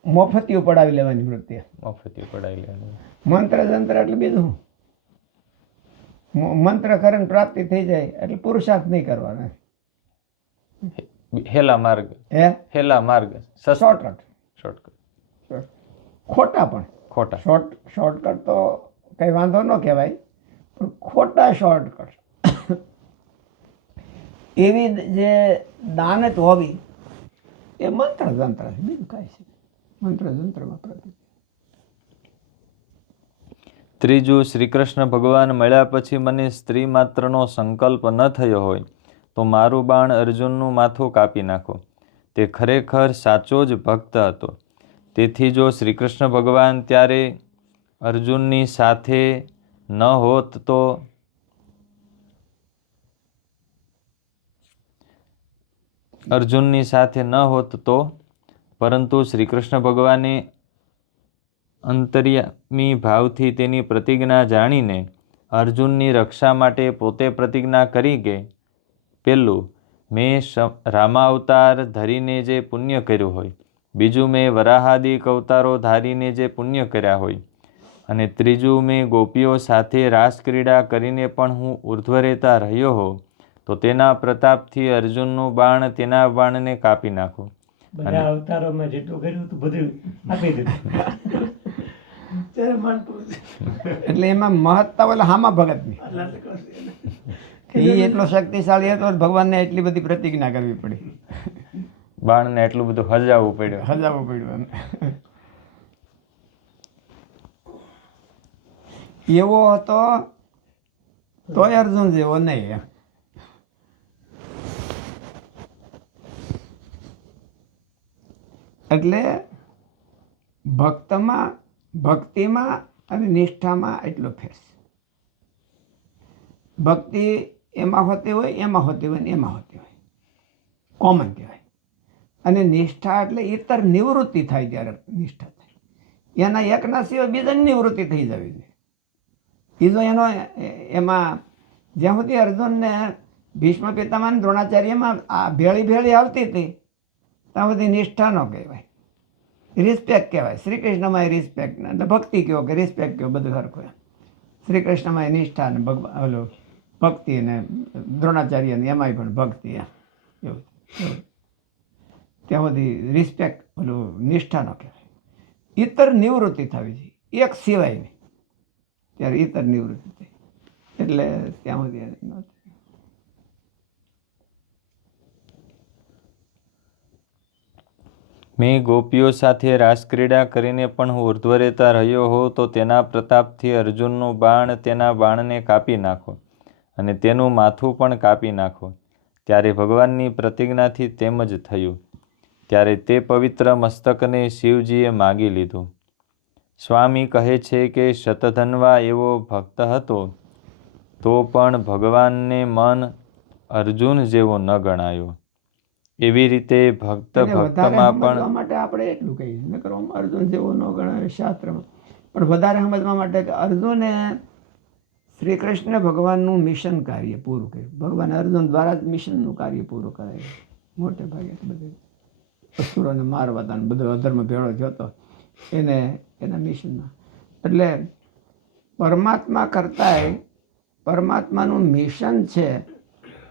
મોફતી પડાવી લેવાની વૃત્તિ. મફતી પડાવી લેવાનું. મંત્ર જંત્ર એટલે બીજું મંત્ર કરીને પ્રાપ્તિ થઈ જાય એટલે પુરુષાર્થ નહીં કરવાનો. હેલા માર્ગ. હેલા માર્ગ. શોર્ટકટ. ખોટા પણ ખોટા. શોર્ટકટ તો કંઈ વાંધો ન કહેવાય, પણ ખોટા શોર્ટકટ એવી જે દાનત હોવી એ મંત્ર જંત્ર છે, બીજું કાંઈ છે મંત્ર જંત્રમાં પ્રતિ. ત્રીજું, શ્રીકૃષ્ણ ભગવાન મળ્યા પછી મને સ્ત્રી માત્રનો સંકલ્પ ન થયો હોય તો મારું બાણ અર્જુનનું માથું કાપી નાખો. તે ખરેખર સાચો જ ભક્ત હતો. તેથી જો શ્રીકૃષ્ણ ભગવાન ત્યારે અર્જુનની સાથે ન હોત તો પરંતુ શ્રીકૃષ્ણ ભગવાને અંતર્યામી ભાવથી તેની પ્રતિજ્ઞા જાણીને અર્જુનની રક્ષા માટે પોતે પ્રતિજ્ઞા કરી કે પહેલું, મેં રામાવતાર ધરીને જે પુણ્ય કર્યું હોય, બીજું, મેં વરાહાદિક અવતારો ધારીને જે પુણ્ય કર્યા હોય, અને ત્રીજું, મેં ગોપીઓ સાથે રાસક્રીડા કરીને પણ હું ઉર્ધ્વરેતા રહ્યો હોઉં, તો તેના પ્રતાપથી અર્જુનનું બાણ તેના બાણને કાપી નાખો. બધા અવતારોમાં જેટલું કર્યું હતું બધું આપી દીધું. એટલે એમાં મહત્તા ઓલા હામા ભગતની એ એટલો શક્તિશાળી હતો, ભગવાનને એટલી બધી પ્રતિજ્ઞા કરવી પડી, બાણને એટલું બધું હજાવવું પડ્યું. એવો હતો તોય અર્જુન જેવો નહીં. એટલે ભક્તિમાં અને નિષ્ઠામાં એટલો ફેર છે. ભક્તિ એમાં હોતી હોય, એમાં હોતી હોય ને એમાં હોતી હોય, કોમન કહેવાય. અને નિષ્ઠા એટલે ઇતર નિવૃત્તિ થાય ત્યારે નિષ્ઠા થાય. એના એકના સિવાય બીજાની નિવૃત્તિ થઈ જવી જોઈએ. બીજો એનો એમાં જ્યાં સુધી અર્જુનને ભીષ્મ પિતામહ દ્રોણાચાર્યમાં આ ભેળી આવતી હતી ત્યાં સુધી નિષ્ઠા ન કહેવાય. રિસ્પેક્ટ કહેવાય. શ્રી કૃષ્ણમાં રિસ્પેક્ટ એટલે ભક્તિ કહો કે રિસ્પેક્ટ કહો બધું સરખું એમ. શ્રી કૃષ્ણમાં નિષ્ઠા ને ઓલું ભક્તિ ને દ્રોણાચાર્ય ને એમાંય પણ ભક્તિ એમ એવું ત્યાં બધી રિસ્પેક્ટ ઓલું નિષ્ઠાનો કહેવાય. ઇતર નિવૃત્તિ થવી જોઈએ, એક સિવાયની, ત્યારે ઇતર નિવૃત્તિ થઈ એટલે ત્યાં સુધી નહોતી. મેં ગોપીઓ સાથે રાસક્રીડા કરીને પણ હું ઉર્ધ્વરેતા રહ્યો હોઉં તો તેના પ્રતાપથી અર્જુનનું બાણ તેના બાણને કાપી નાખો અને તેનું માથું પણ કાપી નાખો. ત્યારે ભગવાનની પ્રતિજ્ઞાથી તેમ જ થયું. ત્યારે તે પવિત્ર મસ્તકને શિવજીએ માગી લીધું. સ્વામી કહે છે કે શતધન્વા એવો ભક્ત હતો તો પણ ભગવાનને મન અર્જુન જેવો ન ગણાયો. એવી રીતે ભક્ત ભક્તમાં પણ માટે આપણે એટલું કહીએ નકર અર્જુન જેવો ન ગણાય શાસ્ત્રમાં, પણ વધારે સમજવા માટે કે અર્જુને શ્રી કૃષ્ણ ભગવાનનું મિશન કાર્ય પૂરું કર્યું. ભગવાન અર્જુન દ્વારા જ મિશનનું કાર્ય પૂરું કરાયું. મોટે ભાગે બધું અસુરોને મારવા હતા ને બધો અધર્મ ભેળો થયો હતો એને એના મિશનમાં. એટલે પરમાત્મા કરતાંય પરમાત્માનું મિશન છે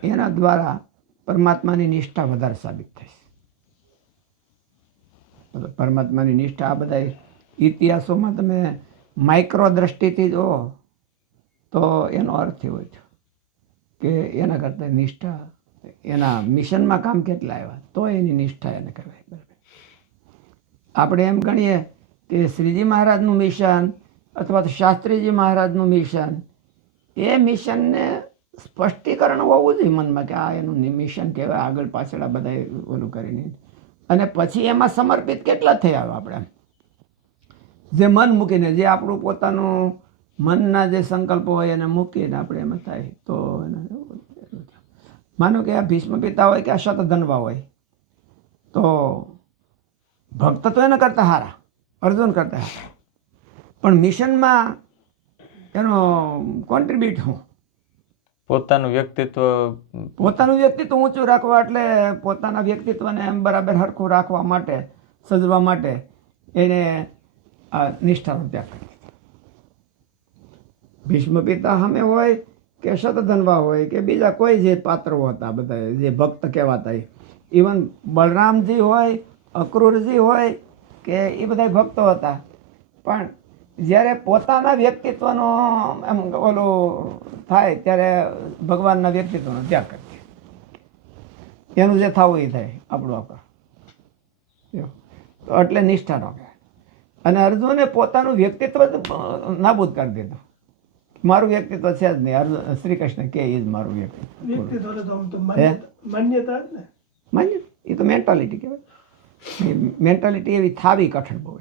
એના દ્વારા પરમાત્માની નિષ્ઠા વધારે સાબિત થશે. પરમાત્માની નિષ્ઠા આ બધા ઇતિહાસોમાં તમે માઇક્રો દ્રષ્ટિથી જુઓ તો એનો અર્થ એવો થયો કે એના કરતાં નિષ્ઠા એના મિશનમાં કામ કેટલા આવ્યા તો એની નિષ્ઠા એને કહેવાય. બરાબર. આપણે એમ ગણીએ કે શ્રીજી મહારાજનું મિશન અથવા તો શાસ્ત્રીજી મહારાજનું મિશન, એ મિશનને સ્પષ્ટીકરણ હોવું જોઈએ મનમાં કે આ એનું મિશન કહેવાય, આગળ પાછળ આ બધા ઓલું કરીને, અને પછી એમાં સમર્પિત કેટલા થયા આપણે જે મન મૂકીને, જે આપણું પોતાનું મનના જે સંકલ્પો હોય એને મૂકીને આપણે એમાં થાય તો માનો કે આ ભીષ્મ પિતા હોય કે આ શતધન્વા હોય તો ભક્ત તો એને કરતા હારા, અર્જુન કરતા હારા, પણ મિશનમાં એનો કોન્ટ્રીબ્યુટ હું પોતાનું વ્યક્તિત્વ ઊંચું રાખવા એટલે પોતાના વ્યક્તિત્વને એમ બરાબર હરખું રાખવા માટે, સજવા માટે એને આ નિષ્ઠાનો ત્યાગ કરી દીધો. ભીષ્મ પિતા સામે હોય કે શતધન્વા હોય કે બીજા કોઈ જે પાત્રો હતા બધા જે ભક્ત કહેવાતા, ઇવન બલરામજી હોય, અક્રૂરજી હોય કે એ બધા ભક્તો હતા, પણ જ્યારે પોતાના વ્યક્તિત્વનો એમ ઓલું થાય ત્યારે ભગવાનના વ્યક્તિત્વનો ત્યાગ કરી દે. એનું જે થવું એ થાય આપણું આપણે તો એટલે નિષ્ઠાનો કહેવાય. અને અર્જુને પોતાનું વ્યક્તિત્વ નાબૂદ કરી દીધું. મારું વ્યક્તિત્વ છે જ નહીં. અર્જુન શ્રી કૃષ્ણ કે એ જ મારું વ્યક્તિત્વ. વ્યક્તિત્વ તો આમ તો માન્યતા જ ને, માન્ય એ તો મેન્ટાલિટી કહેવાય. મેન્ટાલિટી એવી થાવી કઠણ બહુ.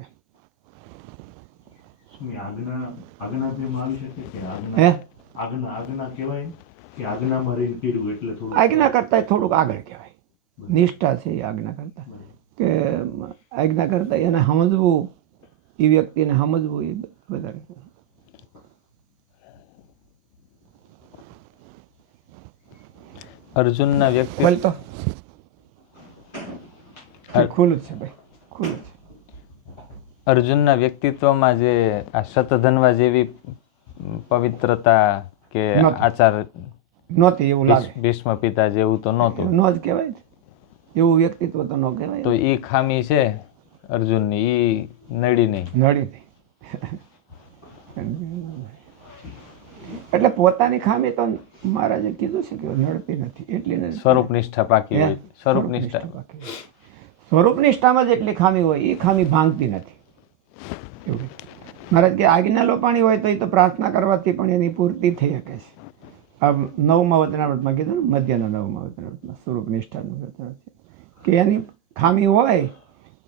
આજ્ઞામાં આવી શકે કે હે આજ્ઞા કહેવાય કે આજ્ઞામાં રહીને પીડું એટલે થોડું આજ્ઞા કરતાં થોડુંક આગળ કહેવાય. નિષ્ઠા છે એ આજ્ઞા કરતાં, કે આજ્ઞા કરતાં એને સમજવું, એ વ્યક્તિને સમજવું એ વધારે. અર્જુનના વ્યક્તિ બોલ તો ખુલ્લું જ છે ભાઈ, ખુલ્લું છે. અર્જુનના વ્યક્તિત્વમાં જે આ શતધન્વા જેવી પવિત્રતા કે આચાર નહોતી એવું લાગે. ભીષ્મ પિતા જેવું તો નહોતું. ન જ કહેવાય, એવું વ્યક્તિત્વ તો ન કહેવાય. તો એ ખામી છે અર્જુનની, એ નડી નહીં. નડી નહીં. એટલે પોતાની ખામી તો મહારાજે કીધું છે કે નડતી નથી, એટલી નથી. સ્વરૂપ નિષ્ઠા પાકી હોય. સ્વરૂપ નિષ્ઠા, સ્વરૂપ નિષ્ઠામાં જેટલી ખામી હોય એ ખામી ભાંગતી નથી. એવું મહારાજ કે આજ્ઞા લોપાણી હોય તો એ તો પ્રાર્થના કરવાથી પણ એની પૂર્તિ થઈ શકે છે. આ 9મા વચનામૃતમાં કીધું ને, મધ્યના 9મા વચનામૃતમાં સ્વરૂપ નિષ્ઠાનું વચન છે કે એની ખામી હોય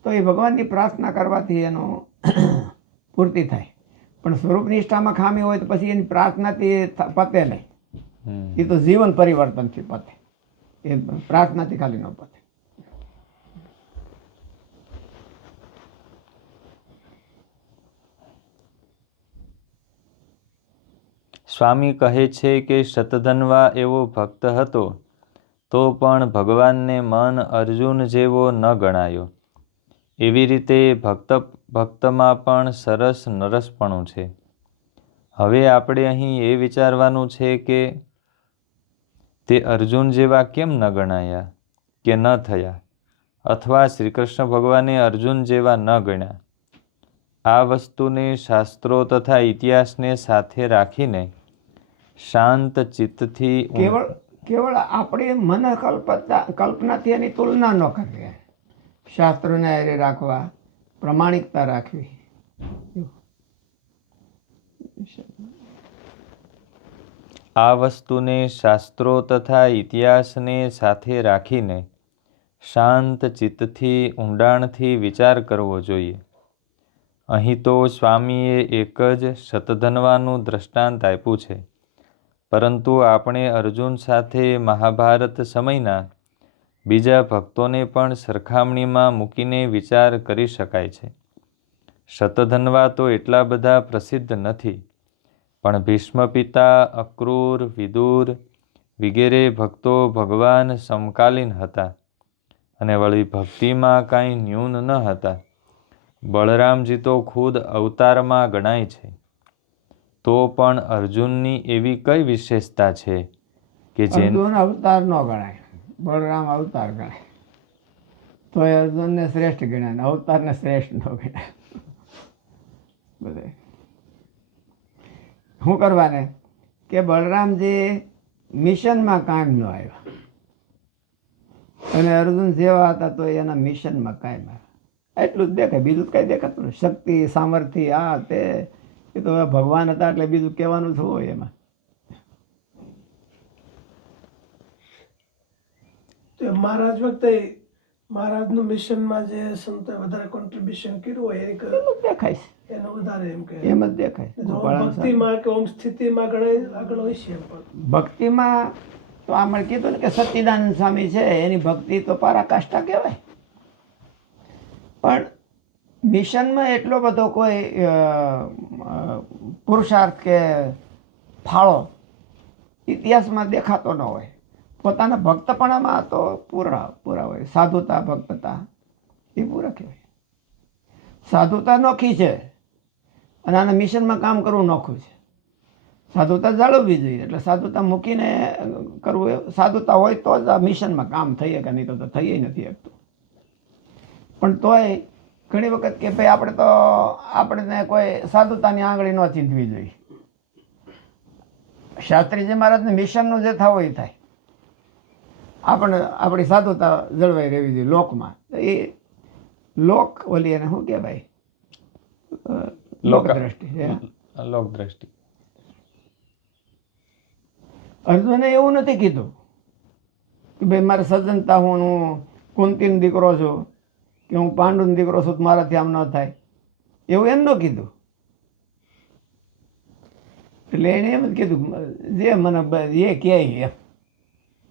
તો એ ભગવાનની પ્રાર્થના કરવાથી એનો પૂર્તિ થાય. પણ સ્વરૂપ નિષ્ઠામાં ખામી હોય તો પછી એની પ્રાર્થનાથી પતે નહીં. એ તો જીવન પરિવર્તનથી પતે, એ પ્રાર્થનાથી ખાલી ન પતે. સ્વામી કહે છે કે શતધન્વા એવો ભક્ત હતો તો પણ ભગવાનને મન અર્જુન જેવો ન ગણાયો. એવી રીતે ભક્તમાં પણ સરસ નરસપણું છે. હવે આપણે અહીં એ વિચારવાનું છે કે તે અર્જુન જેવા કેમ ન ગણાયા કે ન થયા, અથવા શ્રી કૃષ્ણ ભગવાને અર્જુન જેવા ન ગણ્યા. આ વસ્તુને શાસ્ત્રો તથા ઇતિહાસને સાથે રાખીને શાંત ચિત્તથી કેવળ આપણી મન કલ્પનાથી એની તુલના ન કરવી, શાસ્ત્રોને હારે રાખવા, પ્રમાણિકતા રાખવી. આ વસ્તુને શાસ્ત્રો તથા ઇતિહાસને સાથે રાખીને શાંત ચિત્તથી ઊંડાણથી વિચાર કરવો જોઈએ. અહીં તો સ્વામીએ એક જ શતધન્વાનું દ્રષ્ટાંત આપ્યું છે, પરંતુ આપણે અર્જુન સાથે મહાભારત સમયના બીજા ભક્તોને પણ સરખામણીમાં મૂકીને વિચાર કરી શકાય છે. શતધન્વા તો એટલા બધા પ્રસિદ્ધ નથી, પણ ભીષ્મ પિતા, અક્રૂર, વિદુર વગેરે ભક્તો ભગવાન સમકાલીન હતા અને વળી ભક્તિમાં કાંઈ ન્યૂન ન હતા. બળરામજી તો ખુદ અવતારમાં ગણાય છે. તો પણ અર્જુનની એવી કઈ વિશેષતા છે કે જે અર્જુન અવતાર ન ગણાય, બળરામ અવતાર ગણાય, તો એ અર્જુનને શ્રેષ્ઠ ગણાય ને અવતારને શ્રેષ્ઠ ન ગણાય. બધે શું કરવાને કે બળરામજી મિશનમાં કાયમ ન આવ્યા અને અર્જુન જેવા હતા તો એના મિશનમાં કાયમ આવ્યા. એટલું જ દેખાય, બીજું કઈ દેખાતું નથી. શક્તિ, સામર્થ્ય, આ તે એ તો ભગવાન હતા એટલે બીજું કહેવાનું શું હોય એમાં. તો મહારાજ વખતે મહારાજનું મિશનમાં જે સંતોએ વધારે કોન્ટ્રીબ્યુશન કર્યું હોય એની એમ જ દેખાય છે, એનો વધારે એમ કે એમ જ દેખાય. ભક્તિમાં કે ઓમ સ્થિતિમાં ઘણા આગળ હોય છે. એમ પણ ભક્તિમાં તો આમણે કીધું ને કે સચ્ચિદાનંદ સ્વામી છે, એની ભક્તિ તો પરાકાષ્ઠા કહેવાય. પણ મિશનમાં એટલો બધો કોઈ પુરુષાર્થ કે ફાળો ઇતિહાસમાં દેખાતો ન હોય. પોતાના ભક્તપણામાં તો પૂરા હોય. સાધુતા, ભક્તતા એ પૂરા કહેવાય. સાધુતા નોખી છે અને આના મિશનમાં કામ કરવું નોખું છે. સાધુતા જાળવવી જોઈએ, એટલે સાધુતા મૂકીને કરવું એ સાધુતા હોય તો જ આ મિશનમાં કામ થઈ શકે, નહીં તો થઈ નથી શકતું. પણ તોય ઘણી વખત કે ભાઈ આપણે કોઈ સાધુતાની આંગળી ન ચીંધવી જોઈએ. શાસ્ત્રીજી મહારાજને મિશનનું જે થવું એ થાય, આપણી સાધુતા જળવાઈ રહેવી જોઈએ લોકમાં. એ લોક ઓલી એને શું કહેવાય, લોકદ્રષ્ટિ. લોકદ્રષ્ટિ. અર્જુને એવું નથી કીધું કે ભાઈ મારે સજ્જનતા હું કુંતીનો દીકરો છું કે હું પાંડુનો દીકરો છું, મારાથી આમ ન થાય, એવું એમ ન કીધું. એટલે એને એમ જ કીધું જે મને એ કહે એમ,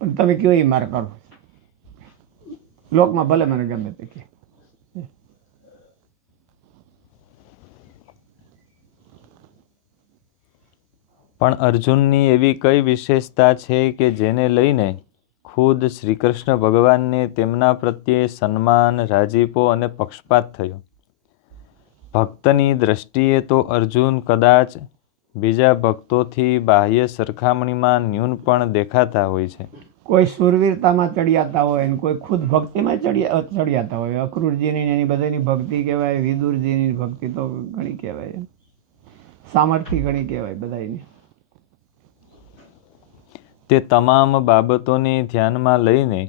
પણ તમે કયો એ મારે કરવું, લોકમાં ભલે મને ગમે તે કહે. પણ અર્જુનની એવી કઈ વિશેષતા છે કે જેને લઈને ખુદ શ્રી કૃષ્ણ ભગવાનને તેમના પ્રત્યે સન્માન, રાજીપો અને પક્ષપાત થયો? ભક્તની દ્રષ્ટિએ તો અર્જુન કદાચ બીજા ભક્તોથી બાહ્ય સરખામણીમાં ન્યૂન પણ દેખાતા હોય છે. કોઈ સુરવીરતામાં ચડિયાતા હોય ને કોઈ ખુદ ભક્તિમાં ચડિયાતા હોય. અક્રૂરજીની એની બધાની ભક્તિ કહેવાય, વિદુરજીની ભક્તિ તો ઘણી કહેવાય, સામર્થ્ય ઘણી કહેવાય બધાની. તે તમામ બાબતોને ધ્યાનમાં લઈને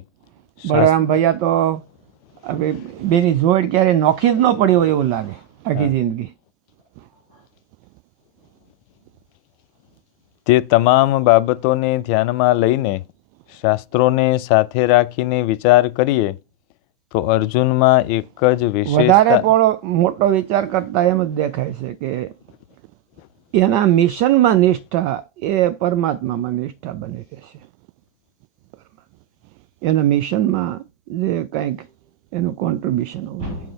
બળરામ ભૈયા તો બેની જોડ ક્યારે નોખી જ ન પડી હોય એવું લાગે આખી જિંદગી. તે તમામ બાબતોને ધ્યાનમાં લઈને શાસ્ત્રોને સાથે રાખીને વિચાર કરીએ તો અર્જુનમાં એક જ વધારે વિશેષતા, મોટો વિચાર કરતા એમ જ દેખાય છે કે એના મિશનમાં નિષ્ઠા એ પરમાત્મામાં નિષ્ઠા બની રહેશે. એના મિશનમાં જે કંઈક એનું કોન્ટ્રીબ્યુશન હોવું જોઈએ,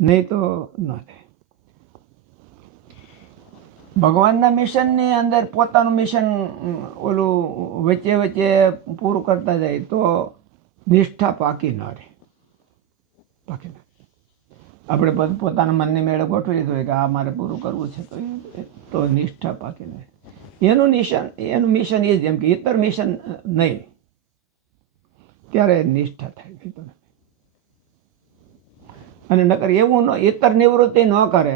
નહીં તો ન રહે. ભગવાનના મિશનની અંદર પોતાનું મિશન ઓલું વચ્ચે વચ્ચે પૂરું કરતા જાય તો નિષ્ઠા પાકી ન રહે. આપણે પોતાના મનની મેળે ગોઠવી લીધું હોય કે આ મારે પૂરું કરવું છે તો નિષ્ઠા પાકીને એનું મિશન એ જ એમ કે ઇતર મિશન નહીં, ત્યારે નિષ્ઠા થાય નહીં તો નથી. અને નકર એવું ઇતર નિવૃત્તિ ન કરે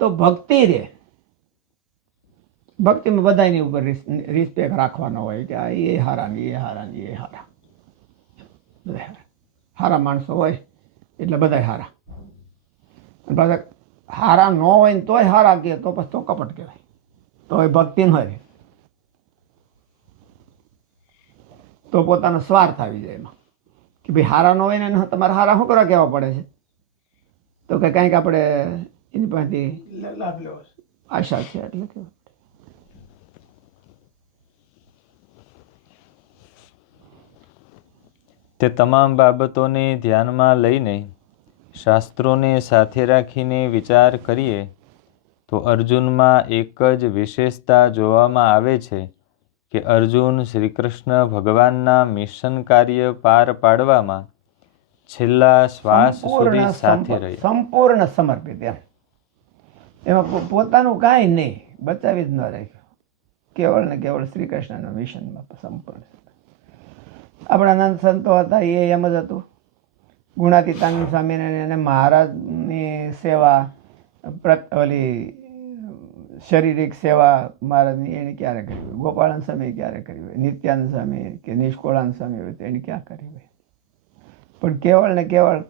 તો ભક્તિ રહે. ભક્તિમાં બધાની ઉપર રિસ્પેક્ટ રાખવાનો હોય કે આ એ હારા ને એ હારા ને એ હારા, બધા હારા. હારા માણસો હોય એટલે બધા હારા. અને પાછા હારા ન હોય ને તોય હારા કહે તો પછી તો કપટ કહેવાય, તો એ ભક્તિ ન હોય, તો પોતાનો સ્વાર્થ આવી જાય એમાં કે ભાઈ હારા ન હોય ને તમારે હારા શું કરવા કહેવા પડે છે, તો કે કંઈક આપણે એની પાસેથી લાભ લેવો છે. આશા છે એટલે કે તે તમામ બાબતોને ધ્યાનમાં લઈને શાસ્ત્રોને સાથે રાખીને વિચાર કરીએ તો અર્જુનમાં એક જ વિશેષતા જોવામાં આવે છે કે અર્જુન શ્રી કૃષ્ણ ભગવાનના મિશન કાર્ય પાર પાડવામાં છેલ્લા શ્વાસ સુધી સાથે રહ્યા. સંપૂર્ણ સમર્પિત એમાં પોતાનું કાંઈ નહીં બચાવી જ ન રાખ્યું, કેવળ ને કેવળ શ્રી કૃષ્ણના મિશનમાં સંપૂર્ણ. આપણા નંદ સંતો હતા એ એમ જ હતું. ગુણાતીતાનંદ સ્વામીને એને મહારાજની સેવા ઓલી શારીરિક સેવા મહારાજની એને ક્યારે કરી હોય, ગોપાળાનંદ સ્વામી ક્યારે કરી હોય, નિત્યાનંદ સ્વામી કે નિષ્કોળાનંદ સ્વામી હોય તો એને ક્યાં કરી હોય. પણ કેવળ ને કેવળ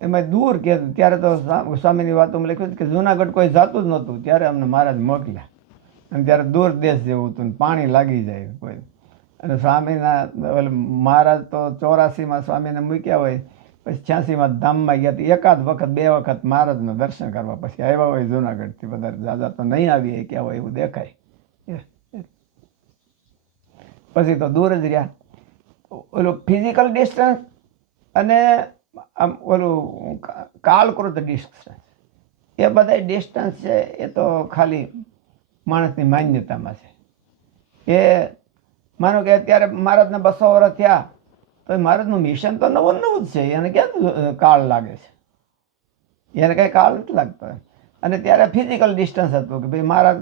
એમાં દૂર કહેતું. ત્યારે તો સ્વામીની વાતોમાં લખ્યું કે જુનાગઢ કોઈ જાતું જ નહોતું, ત્યારે અમને મહારાજ મોકલ્યા. અને ત્યારે દૂર દેશ જેવું હતું, પાણી લાગી જાય કોઈ. અને સ્વામીના મહારાજ તો 84માં સ્વામીને મૂક્યા હોય, પછી 86માં ધામમાં ગયા. એકાદ વખત 2 વખત મહારાજના દર્શન કરવા પછી આવ્યા હોય જુનાગઢથી. વધારે દાદા તો નહીં આવી ક્યાં હોય એવું દેખાય. પછી તો દૂર જ રહ્યા. ઓલું ફિઝિકલ ડિસ્ટન્સ અને આમ ઓલું કાળકૃત ડિસ્ટન્સ, એ બધા ડિસ્ટન્સ છે એ તો ખાલી માણસની માન્યતામાં છે. એ માનો કે અત્યારે મહારાજને 200 વર્ષ થયા તો મહારાજનું મિશન તો નવું જ છે, એને ક્યાં કાળ લાગે છે, એને કંઈ કાળ નથી લાગતો. અને ત્યારે ફિઝિકલ ડિસ્ટન્સ હતું કે ભાઈ મહારાજ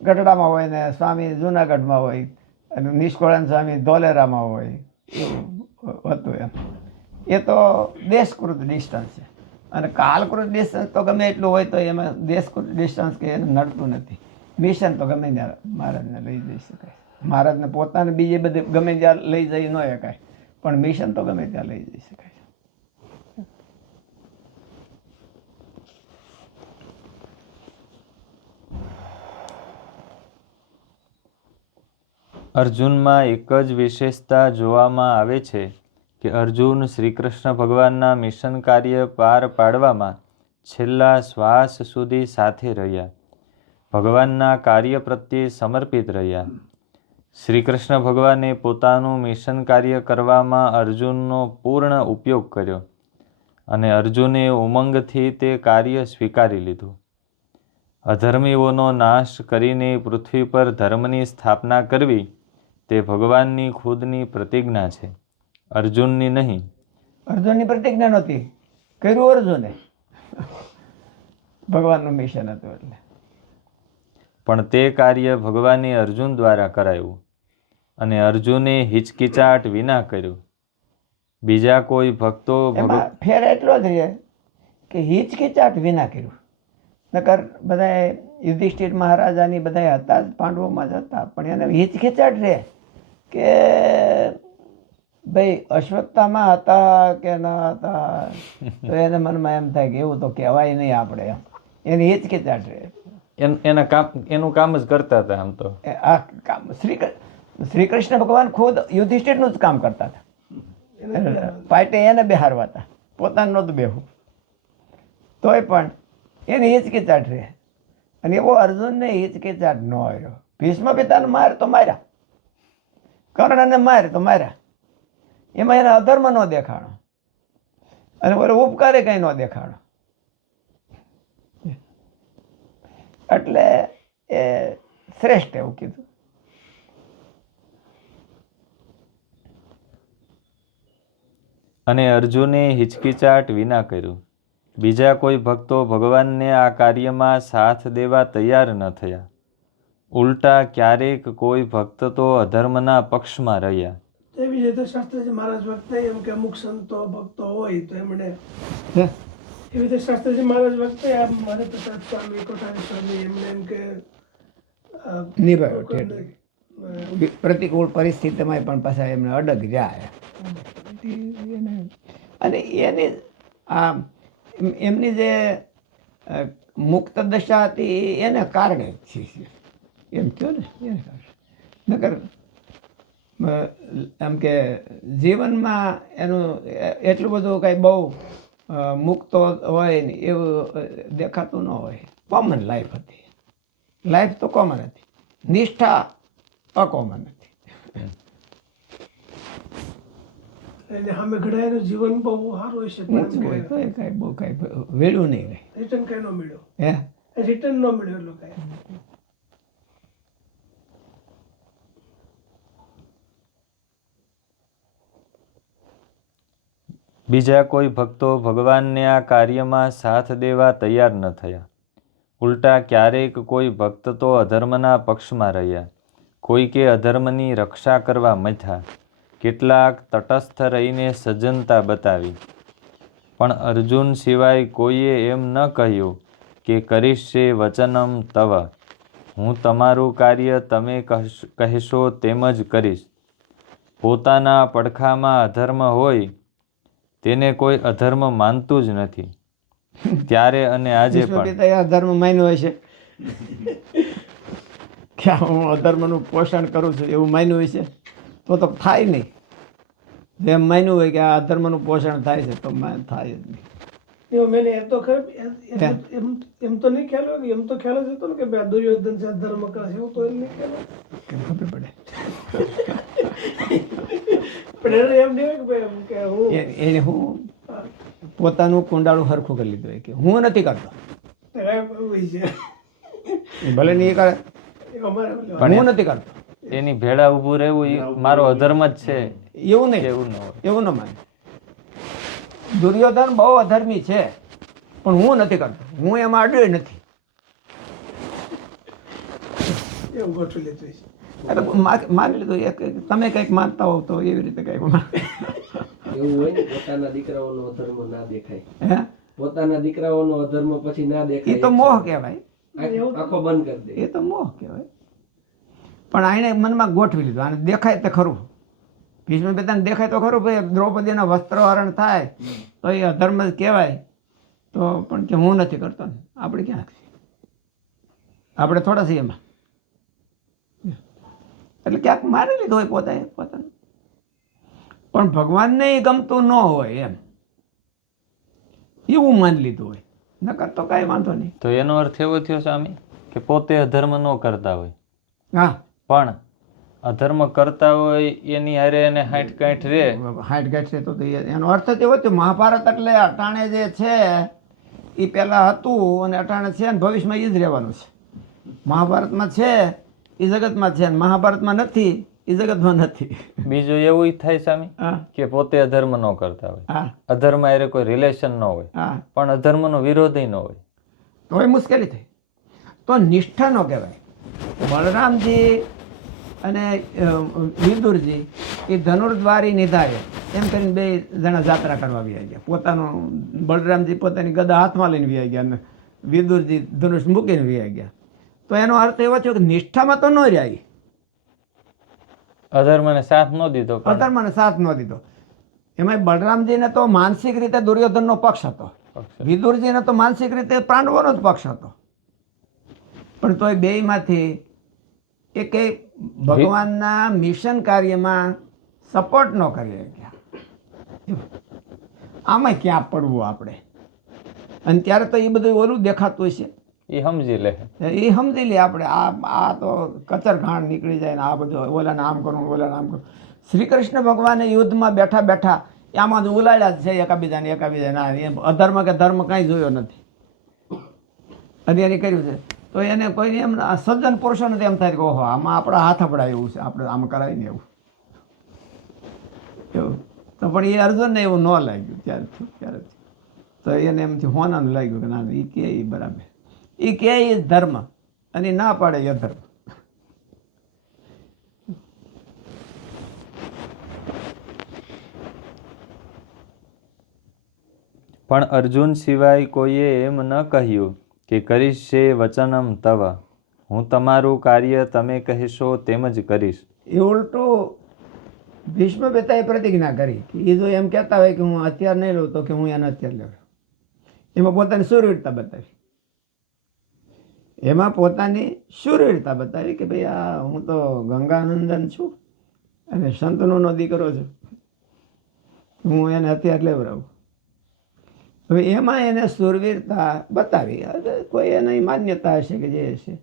ગઢડામાં હોય ને સ્વામી જુનાગઢમાં હોય અને નિષ્કોળાનંદ સ્વામી ધોલેરામાં હોય, એવું હતું એમ. એ તો દેશકૃત ડિસ્ટન્સ છે. અને કાલકૃત ડિસ્ટન્સ તો ગમે એટલું હોય તો એમાં દેશકૃત ડિસ્ટન્સ કે એને નડતું નથી. મિશન તો ગમે ત્યાં મહારાજને લઈ જઈ શકાય. મહારાજને પોતાને બીજે બધે ગમે ત્યાં લઈ જઈ ન શકાય, પણ મિશન તો ગમે ત્યાં લઈ જઈ શકાય. અર્જુનમાં એક જ વિશેષતા જોવામાં આવે છે કે અર્જુન શ્રી કૃષ્ણ ભગવાનના મિશન કાર્ય પાર પાડવામાં છેલ્લા શ્વાસ સુધી સાથે રહ્યા, ભગવાનના કાર્ય પ્રત્યે સમર્પિત રહ્યા. શ્રી કૃષ્ણ ભગવાને પોતાનું મિશન કાર્ય કરવામાં અર્જુનનો પૂર્ણ ઉપયોગ કર્યો અને અર્જુને ઉમંગથી તે કાર્ય સ્વીકારી લીધું. અધર્મીઓનો નાશ કરીને પૃથ્વી પર ધર્મની સ્થાપના કરવી તે ભગવાનની ખુદની પ્રતિજ્ઞા છે, અર્જુનની નહીં. અર્જુનની પ્રતિજ્ઞા નહોતી, કર્યું અર્જુને. ભગવાનનું મિશન હતું એટલે. પણ તે કાર્ય ભગવાને અર્જુન દ્વારા કરાયું અને અર્જુને હિચકિચાટ વિના કર્યું. બીજા કોઈ ભક્તો એમાં ફેર એટલો જ રહે કે હિચકિચાટ વિના કર્યું. નકર બધા યુધિષ્ઠિર મહારાજાની બધા હતા જ, પાંડવોમાં જ હતા, પણ એને હિચકિચાટ રહે કે ભાઈ અશ્વત્થામાં હતા કે ન હતા, તો એને મનમાં એમ થાય કે એવું તો કહેવાય નહીં આપણે, એમ એની હિચકિચાટ રહે. એનું કામ જ કરતા હતા. આમ તો આ કામ શ્રી કૃષ્ણ ભગવાન ખુદ યુધિષ્ઠિરનું જ કામ કરતા હતા. પાટે એને બેહારવા હતા, પોતાનું નહોતું બેહવું. તોય પણ એની હિચકિચાટ રહે. અને એવો અર્જુનને હિચકિચાટ ન આવ્યો. ભીષ્મ પિતાને માર તો માર્યા, કર્ણને માર તો માર્યા, એમાં એના અધર્મ ન દેખાણો અને બોલો ઉપકારે કંઈ ન દેખાણો. એટલે એ શ્રેષ્ઠ એવું કીધું. અને અર્જુને હિચકિચાટ વિના કર્યું. બીજા કોઈ ભક્તો ભગવાનને આ કાર્યમાં સાથ દેવા તૈયાર ન થયા. ઉલટા ક્યારેક કોઈ ભક્ત તો અધર્મના પક્ષમાં રહ્યા. એવી રીતે શાસ્ત્રીજી મહારાજ વખતે એમ કે અમુક સંતો ભક્તો હોય તો એમણે હે? એવી રીતે શાસ્ત્રીજી મહારાજ વખતે આ મારે પ્રસાદ સ્વામી કોઠારી સ્વામી એમને એમ કે નિભાવ્યો ઠેઠ. પ્રતિકૂળ પરિસ્થિતિમાં પણ પાછા એમને અડગ રહ્યા. અને એની આ એમની જે મુક્ત દશા હતી એને કારણે છે એમ થયો ને એને કારણે. નકર એમ કે જીવનમાં એનું એટલું બધું કંઈ બહુ મુક્ત હોય ને એવું દેખાતું ન હોય. કોમન લાઈફ હતી. લાઈફ તો કોમન હતી, નિષ્ઠા અકોમન હતી. એને સામે ઘડાયેલું જીવન બહુ સારું હશે પણ ઊંચું હોય તો એ કાંઈ બહુ કાંઈ વેળું નહીં રહે. રિટર્ન કઈ ન મળ્યો, હે રિટર્ન ન મળ્યો એટલું કઈ. બીજા કોઈ ભક્તો ભગવાનને આ કાર્યમાં સાથ દેવા તૈયાર ન થયા. ઉલટા ક્યારેક કોઈ ભક્ત તો અધર્મના પક્ષમાં રહ્યા. કોઈકે અધર્મની રક્ષા કરવા મથ્યા. કેટલાક તટસ્થ રહીને સજ્જનતા બતાવી. પણ અર્જુન સિવાય કોઈએ એમ ન કહ્યું કે કરીશે વચનમ તવ, હું તમારું કાર્ય તમે કહેશો તેમ જ કરીશ. પોતાના પડખામાં અધર્મ હોય તેને કોઈ અધર્મ માનતું જ નથી. ત્યારે અને આજે પણ વિશ્વપિતાએ અધર્મ માન્યો હશે કે હું અધર્મનું પોષણ કરું છું એવું માન્યું હશે તો થાય નહીં. જેમ માન્યું હોય કે આ અધર્મનું પોષણ થાય છે તો થાય જ નહીં. એવું મેં એમ તો ખબર એમ તો નહીં ખ્યાલ હોય, એમ તો ખ્યાલ જ હતો ને કે ભાઈ આ દુર્યોધન છે ધર્મ કરે છે એવું તો એમ નહીં ખ્યાલ હોય. કેમ ખબર પડે પણ એને એમ નહીં હોય કે ભાઈ એમ કે હું એને હું પોતાનું કુંડાળું હરખું કરી લીધું હોય કે હું નથી કરતો. હોય છે એ ભલે નહીં કરે અમારે પણ હું નથી કરતો એની ભેળા ઊભું રહેવું એ મારો અધર્મ જ છે એવું નહીં. એવું ન હોય. એવું ન માને. દુર્યોધન બહુ અધર્મી છે પણ હું નથી કરતો, હું એમાં અડ્યો નથી. એવું ગોઠવી લીધું છે. એટલે માની લીધું તમે કંઈક માનતા હોવ તો એવી રીતે કંઈક એવું હોય ને પોતાના દીકરાઓનો અધર્મ ના દેખાય, હે પોતાના દીકરાઓનો અધર્મ પછી ના એ દેખાય, તો મોહ કહેવાય. આંખો બંધ કરી દે. એ તો મોહ કહેવાય. પણ આને મનમાં ગોઠવી લીધું આને દેખાય તો ખરું. ભીષ્મ પિતાને દેખાય તો ખરું ભાઈ દ્રૌપદીના વસ્ત્રહરણ થાય તો એ અધર્મ જ કહેવાય. તો પણ કે હું નથી કરતો ને આપણે ક્યાં આપણે થોડા છીએ એમાં. એટલે ક્યાંક માની લીધું હોય પોતાનું. પણ ભગવાનને એ ગમતું ન હોય એમ એવું માની લીધું હોય. નકર તો કાંઈ વાંધો નહીં. તો એનો અર્થ એવો થયો સ્વામી કે પોતે અધર્મ ન કરતા હોય હા પણ અધર્મ કરતા હોય એની હારે એને હાઈટ કાંઠ રે. હાઈટ ગાંઠ છે તો એનો અર્થ જ એવો છે. મહાભારત એટલે અટાણે જે છે એ પહેલાં હતું અને અટાણે છે ને ભવિષ્યમાં એ જ રહેવાનું છે. મહાભારતમાં છે એ જગતમાં છે ને મહાભારતમાં નથી એ જગતમાં નથી. બીજું એવું થાય સ્વામી હા કે પોતે અધર્મ ન કરતા હોય, હા અધર્મ હારે કોઈ રિલેશન ન હોય હા પણ અધર્મનો વિરોધી ન હોય. તો એ મુશ્કેલી થઈ. તો નિષ્ઠા ન કહેવાય. બલરામજી અને વિદુરજી એ ધનુર્દ્વારી નિધાય એમ કરીને બે જણા જાત્રા કરવા વ્યા ગયા. પોતાનું બલરામજી પોતાની ગદા હાથમાં લઈને વ્યા ગયા અને વિદુરજી ધનુષ મૂકીને વ્યા ગયા. તો એનો અર્થ એવો થયો કે નિષ્ઠામાં તો ન રહ્યા. અધર્મને સાથ ન દીધો પણ અધર્મને સાથ ન દીધો. એમાં બલરામજીને તો માનસિક રીતે દુર્યોધનનો પક્ષ હતો, વિદુરજીને તો માનસિક રીતે પાંડવોનો જ પક્ષ હતો. પણ તોય બેયમાંથી એકે ભગવાનના મિશન કાર્યમાં સપોર્ટ ન કરી શક્યા. આમાં ક્યાં પડવું આપણે? અને ત્યારે તો એ બધું ઓલું દેખાતું હશે એ સમજી લે. એ સમજી લે આપણે આ તો કચર ઘાણ નીકળી જાય ને આ બધું ઓલાને આમ કરવું ઓલાને આમ કરવું. શ્રી કૃષ્ણ ભગવાને યુદ્ધમાં બેઠા બેઠા આમાં જ ઉલાડ્યા જ છે એકાબીજાને એમ અધર્મ કે ધર્મ કાંઈ જોયો નથી. અધ્યારી કર્યું છે તો એને કોઈ એમ સજ્જન પુરુષોને એમ થાય કે ઓહો આમાં આપણા હાથ અપડાય એવું છે, આપણે આમ કરાય ને એવું તો પણ એ અર્જુનને એવું ન લાગ્યું ત્યારે. તો એને એમથી હોનાનું લાગ્યું કે ના એ કે એ બરાબર, એ કે એ ધર્મ અને ના પાડે એ અધર્મ. પણ અર્જુન સિવાય કોઈએ એમ ન કહ્યું કે કરીશ છે વચનમ તવ, હું તમારું કાર્ય તમે કહેશો તેમ જ કરીશ. એ ઉલટું ભીષ્મ પિતાએ પ્રતિજ્ઞા કરી કે એ જો એમ કહેતા હોય કે હું હથિયાર નહીં લઉં તો કે હું એને હથિયાર લેવું. એમાં પોતાની શૂરવીરતા બતાવી, એમાં પોતાની શૂરવીરતા બતાવી કે ભાઈ આ હું તો ગંગાનંદન છું અને શંતનુનો દીકરો છું, હું એને હથિયાર લેવડાવું. હવે એમાં એને શૂરવીરતા બતાવી. કોઈ એની માન્યતા હશે કે જે હશે,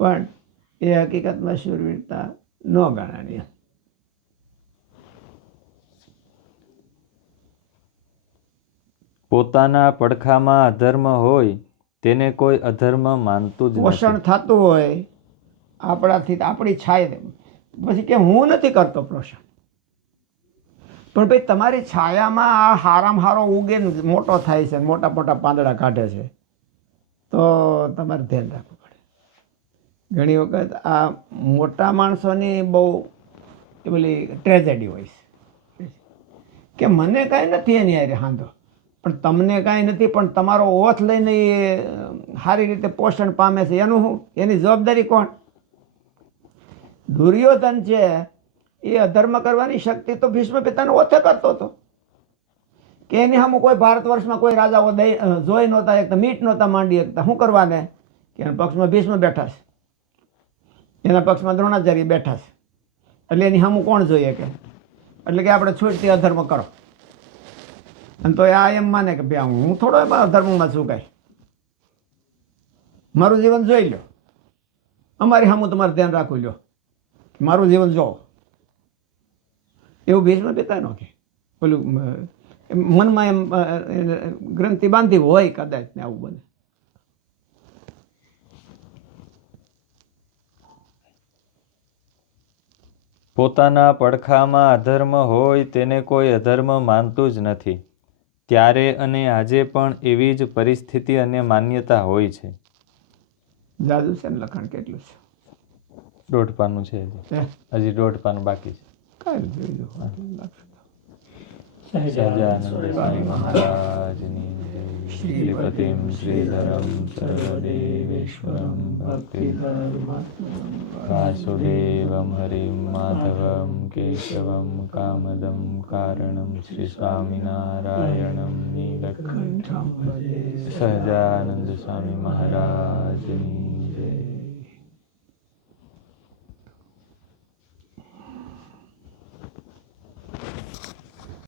પણ એ હકીકતમાં શૂરવીરતા ન ગણાણી. પોતાના પડખામાં અધર્મ હોય તેને કોઈ અધર્મ માનતું જ પોષણ નથી. થતું હોય આપણાથી, આપણી છાયા, પછી કે હું નથી કરતો પોષણ, પણ ભાઈ તમારી છાયામાં આ હારામાં હારો ઉગે ને મોટો થાય છે, મોટા મોટા પાંદડા કાઢે છે, તો તમારે ધ્યાન રાખવું પડે. ઘણી વખત આ મોટા માણસોની બહુ એ પેલી ટ્રેજેડી હોય છે કે મને કાંઈ નથી એની હારે હાંધો, પણ તમને કાંઈ નથી, પણ તમારો ઓથ લઈને એ સારી રીતે પોષણ પામે છે, એનું શું, એની જવાબદારી કોણ? દુર્યોધન છે એ અધર્મ કરવાની શક્તિ તો ભીષ્મ પિતાનો ઓથે કરતો હતો કે એની સામે કોઈ ભારત વર્ષમાં કોઈ રાજાઓ જોઈ નહોતા શકતા, મીટ નહોતા માંડી શકતા. શું કરવાને કે એના પક્ષમાં ભીષ્મ બેઠા છે, એના પક્ષમાં દ્રોણાચાર્ય બેઠા છે, એટલે એની સામું કોણ જોઈએ કે, એટલે કે આપણે છૂટથી અધર્મ કરો. અને તો આ એમ માને કે ભાઈ હું થોડો એમાં અધર્મમાં છું, કાંઈ મારું જીવન જોઈ લો, અમારી સામું તમારે ધ્યાન રાખવું લો, મારું જીવન જોવો. એવું ભીષ્મ પિતા નો કે પેલું મનમાં એમ ગ્રંથિ બાંધી હોય કદાચ ને આવું બને. પોતાના પડખામાં અધર્મ હોય તેને કોઈ અધર્મ માનતું જ નથી. ત્યારે અને આજે પણ એવી જ પરિસ્થિતિ અને માન્યતા હોય છે. જાદુ છે ને લખાણ કેટલું છે? 1.5 પાનું છે હજી. હજી 1.5 પાનું બાકી છે. કાંઈ જોઈ લો. સહજાનંદ સ્વામી મહારાજની જય. શ્રીપતિમ શ્રીધરમ સર્વદેવેશ્વરમ વાસુદેવમ હરિમ માધવમ કેશવમ કામદમ કારણમ શ્રી સ્વામિનારાયણમ નીલકંઠમ. સહજાનંદ સ્વામી મહારાજની